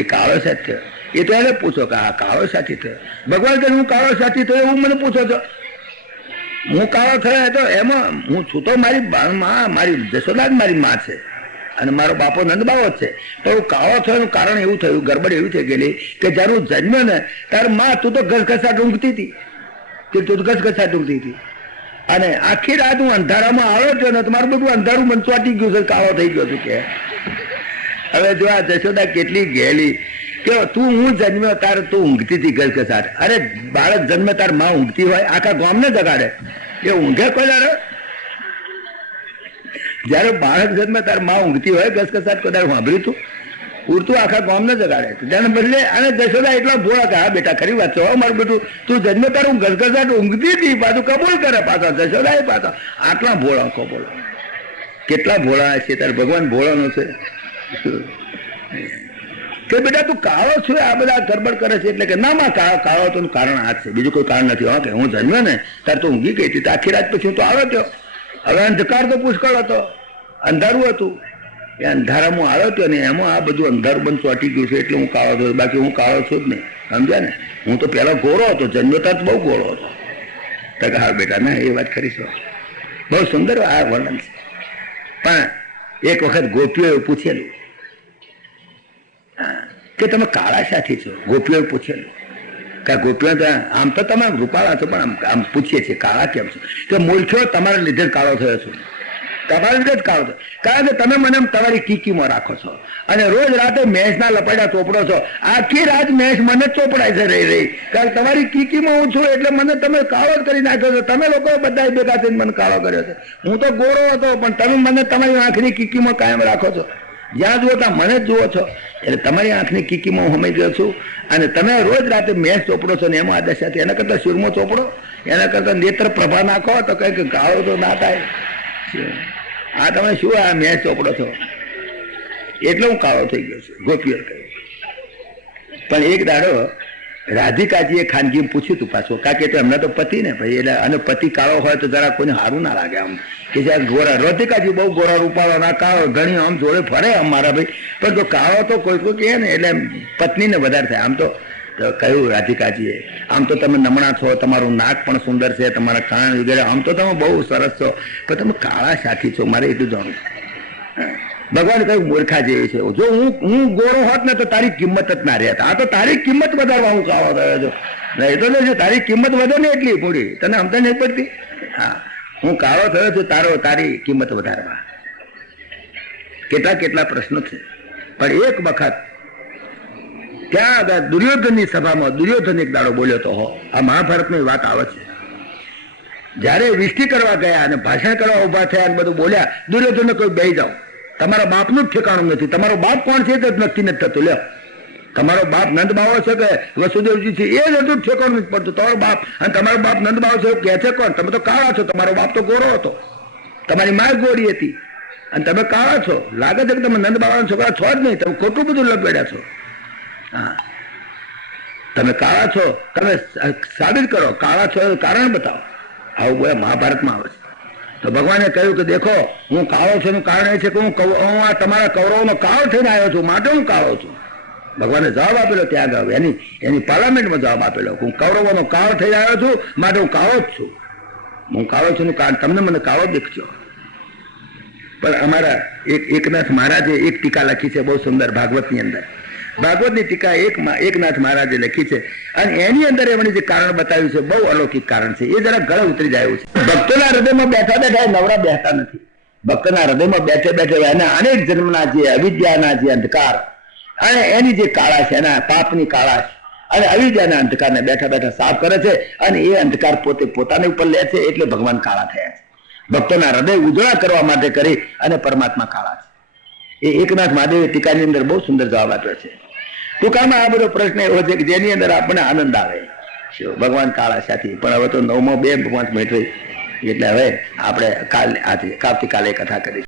એ કાળો સાથી થયો એ તો એને પૂછો કે હા કાળો સાથી થયો. ભગવાન કે હું કાળો સાથી થયો એવું મને પૂછો છો? હું કાળો થયો તો એમાં હું છું તો મારી માં, મારી જશોદા જ મારી માં છે અને મારો બાપો નંદબાવો જ છે. તો હું કાળો થયો એનું કારણ એવું થયું, ગરબડ એવી થઈ ગયેલી કે જ્યારે હું જન્મ્યો ને ત્યારે માં તું તો ઘસઘસા ઊંઘતી હતી, તું ઘસઘસા ઊંઘતી હતી અને આખી રાત હું અંધારામાં આવ્યો છો ને તમારું બધું અંધારું મન ચોટી ગયું છે, કાળો થઈ ગયો છું કે. હવે જો આ જશોદા કેટલી ગયેલી કે તું હું જન્મ્યો તાર તું ઊંઘતી હતી ઘસઘસાટ. અરે બાળક જન્મે તાર માં ઊંઘતી હોય આખા ગામને જગાડે, એ ઊંઘે કોઈ દાડો? જયારે બાળક જન્મે તાર માં ઊંઘતી હોય ઘસઘસાટ કોઈ દાડો સાંભળ્યું તું? ઉડતું આખા ગામને જગાડે. તેને બદલે અને જશોદા એટલા ભોળા કે હા બેટા ખરી વાત છે હો મારું બેટું, તું જન્મે તારું ઘસઘસાટ ઊંઘતી હતી પાછું કબૂલ કરે પાછા જશોદા એ પાછા. આટલા ભોળા કો બોલો, કેટલા ભોળા છે તારે ભગવાન ભોળાનો છે કે બેટા તું કાળો છું આ બધા ગરબડ કરે છે એટલે કે ના માં કાળો તો કારણ આ છે, બીજું કોઈ કારણ નથી. હા કે હું જન્મ્યો ને ત્યારે તો ઊંઘી ગઈ હતી, આખી રાત પછી હું તો આવ્યો હતો. હવે અંધકાર તો પુષ્કળ હતો, અંધારું હતું, એ અંધારામાં આવ્યો હતો ને એમાં આ બધું અંધારું બંધ ચોટી ગયું છે એટલે હું કાળો થયો. બાકી હું કાળો છું જ નહીં, સમજ્યા ને? હું તો પહેલા ગોરો હતો, જન્મ્યો ત્યારે બહુ ગોરો હતો. તો કે હા બેટા ના એ વાત કરી છો, બહુ સુંદર આ વર્ણન છે. પણ એક વખત ગોપીઓએ પૂછેલું કે તમે કાળા સાથી છો? ગોપીઓએ પૂછેલું કે ગોપીઓ આમ તો તમે રૂપાળા છો પણ આમ પૂછીએ છીએ કાળા કેમ છો? કે મૂર્ખ્યો તમારા લીધે જ કાળો થયો છું, તમારા લીધે જ કાળો થયો. કારણ કે તમે મને તમારી કીકીમાં રાખો છો અને રોજ રાતે મેષના લપાડા ચોપડો છો. આખી રાત મેષ મને ચોપડાય છે રહી રહી, કારણ તમારી કીકીમાં હું છું એટલે મને તમે કાળો જ કરી નાખ્યો છો. તમે લોકો બધા ભેગા થઈને મને કાળો કર્યો છે. હું તો ગોરો હતો પણ તમે મને તમારી આંખની કીકીમાં કાયમ રાખો છો. જ્યાં જુઓ ત્યાં મને જ જુઓ છો એટલે તમારી આંખની કીકીમાં હું સમજી ગયો છું. અને તમે રોજ રાતે મેષ ચોપડો છો ને એમાં આ દશા, એના કરતા શિરમાં ચોપડો, એના કરતા નેત્ર પ્રભા નાખો તો કઈક કાળો તો ના થાય. આ તમે શું આ મેચ ચોપડો છો એટલે હું કાળો થઈ ગયો છું, ગોપીઓ કહ્યું. પણ એક દાડો રાધિકાજીએ ખાનગી પૂછ્યું તું પાછું, કારણ કે એમના તો પતિ ને ભાઈ એટલે, અને પતિ કાળો હોય તો જરા કોઈને સારું ના લાગે આમ કે જ્યાં ગોરા. રાધિકાજી બહુ ગોરા રૂપાળો ના કાળો ઘણી આમ જોડે ફરે આમ મારા ભાઈ, પણ તો કાળો તો કોઈ કોઈ કહે ને એટલે પત્નીને વધારે થાય. આમ તો કહ્યું રાધિકાજીએ આમ તો તમે નમણા છો, તમારું નાક પણ સુંદર છે, તમારા કાન વગેરે આમ તો તમે બહુ સરસ છો, પણ તમે કાળા સાથી છો, મારે એટલું જાણવું. ભગવાન કહ્યું મૂર્ખા જેવી છે, જો હું ગોરો હોત ને તો તારી કિંમત જ ના રહેતા. આ તો તારી કિંમત વધારવા હું કાળો થયો છું, નહીં તો નહીં તારી કિંમત વધે ને એટલી પૂરી તને સમજ નહીં પડતી. હા હું કાળો થયો છું તારી કિંમત વધારવા. કેટલા કેટલા પ્રશ્નો છે. પણ એક વખત ત્યાં દુર્યોધનની સભામાં દુર્યોધન એક દાડો બોલ્યો તો હો, આ મહાભારતની વાત આવે છે. જયારે વિષ્ટિ કરવા ગયા અને ભાષણ કરવા ઉભા થયા અને બધું બોલ્યા, દુર્યોધનને કોઈ બેહી જાઓ, તમારા બાપનું જ ઠેકાણું નથી, તમારો બાપ કોણ છે તે નક્કી નથી થતું. લ્યો તમારો બાપ નંદ બાવો છે કે વસુદેવજી છે એ જ હતું ઠેકાણું નથી પડતું. તમારો બાપ અને તમારો બાપ નંદ બાવો છે એવું કહે છે કોણ? તમે તો કાળા છો. તમારો બાપ તો ગોરો હતો, તમારી માં ગોરી હતી અને તમે કાળા છો. લાગે છે કે તમે નંદ બાવાના છોકરા છો જ નહીં. તમે ખોટું બધું લપેડ્યા છો. હા, તમે કાળા છો. તમે સાબિત કરો કાળા છો એનું કારણ બતાવો. આવું બોલે મહાભારતમાં આવે છે. તો ભગવાને કહ્યું કે દેખો હું કાળો છું એનું કારણ એ છે કે હું આ તમારા કૌરવનો કાળ થઈને આવ્યો છું, માટે હું કાળો છું. ભગવાને જવાબ આપેલો ત્યાં આગળ એની પાર્લામેન્ટમાં જવાબ આપેલો હું કૌરવોનો કાળ થઈને આવ્યો છું, માટે હું કાળો જ છું. હું કાળો છું એનું કારણ તમને મને કાળો દેખજો. પણ અમારા એકનાથ મહારાજે એક ટીકા લખી છે બહુ સુંદર ભાગવતની અંદર. ભાગવતની ટીકા એકનાથ મહારાજે લખી છે અને એની અંદર એમણે જે કારણ બતાવ્યું છે બહુ અલૌકિક કારણ છે. એ જરા ગળે ઉતરી જાય એવું છે. ભક્તોના હૃદયમાં બેઠા બેઠા નવરા બેઠા નથી. ભક્તના હૃદયમાં બેઠે બેઠે એના અનેક જન્મના જે અવિદ્યાના જે અંધકાર અને એની જે કાળાશ, એના પાપની કાળાશ અને અવિદ્યાના અંધકારને બેઠા બેઠા સાફ કરે છે અને એ અંધકાર પોતે પોતાની ઉપર લે છે. એટલે ભગવાન કાળા થયા છે. ભક્તોના હૃદય ઉજળા કરવા માટે કરી અને પરમાત્મા કાળા છે. એ એકનાથ મહાદેવે ટીકાની અંદર બહુ સુંદર જવાબ આપ્યો છે. ટૂંકામાં આ બધો પ્રશ્ન એવો છે કે જેની અંદર આપણને આનંદ આવે. ભગવાન કાળા સાથી પણ હવે તો 9 2 ભગવાન મેળવી એટલે હવે આપણે આવતીકાલે કથા કરીશું.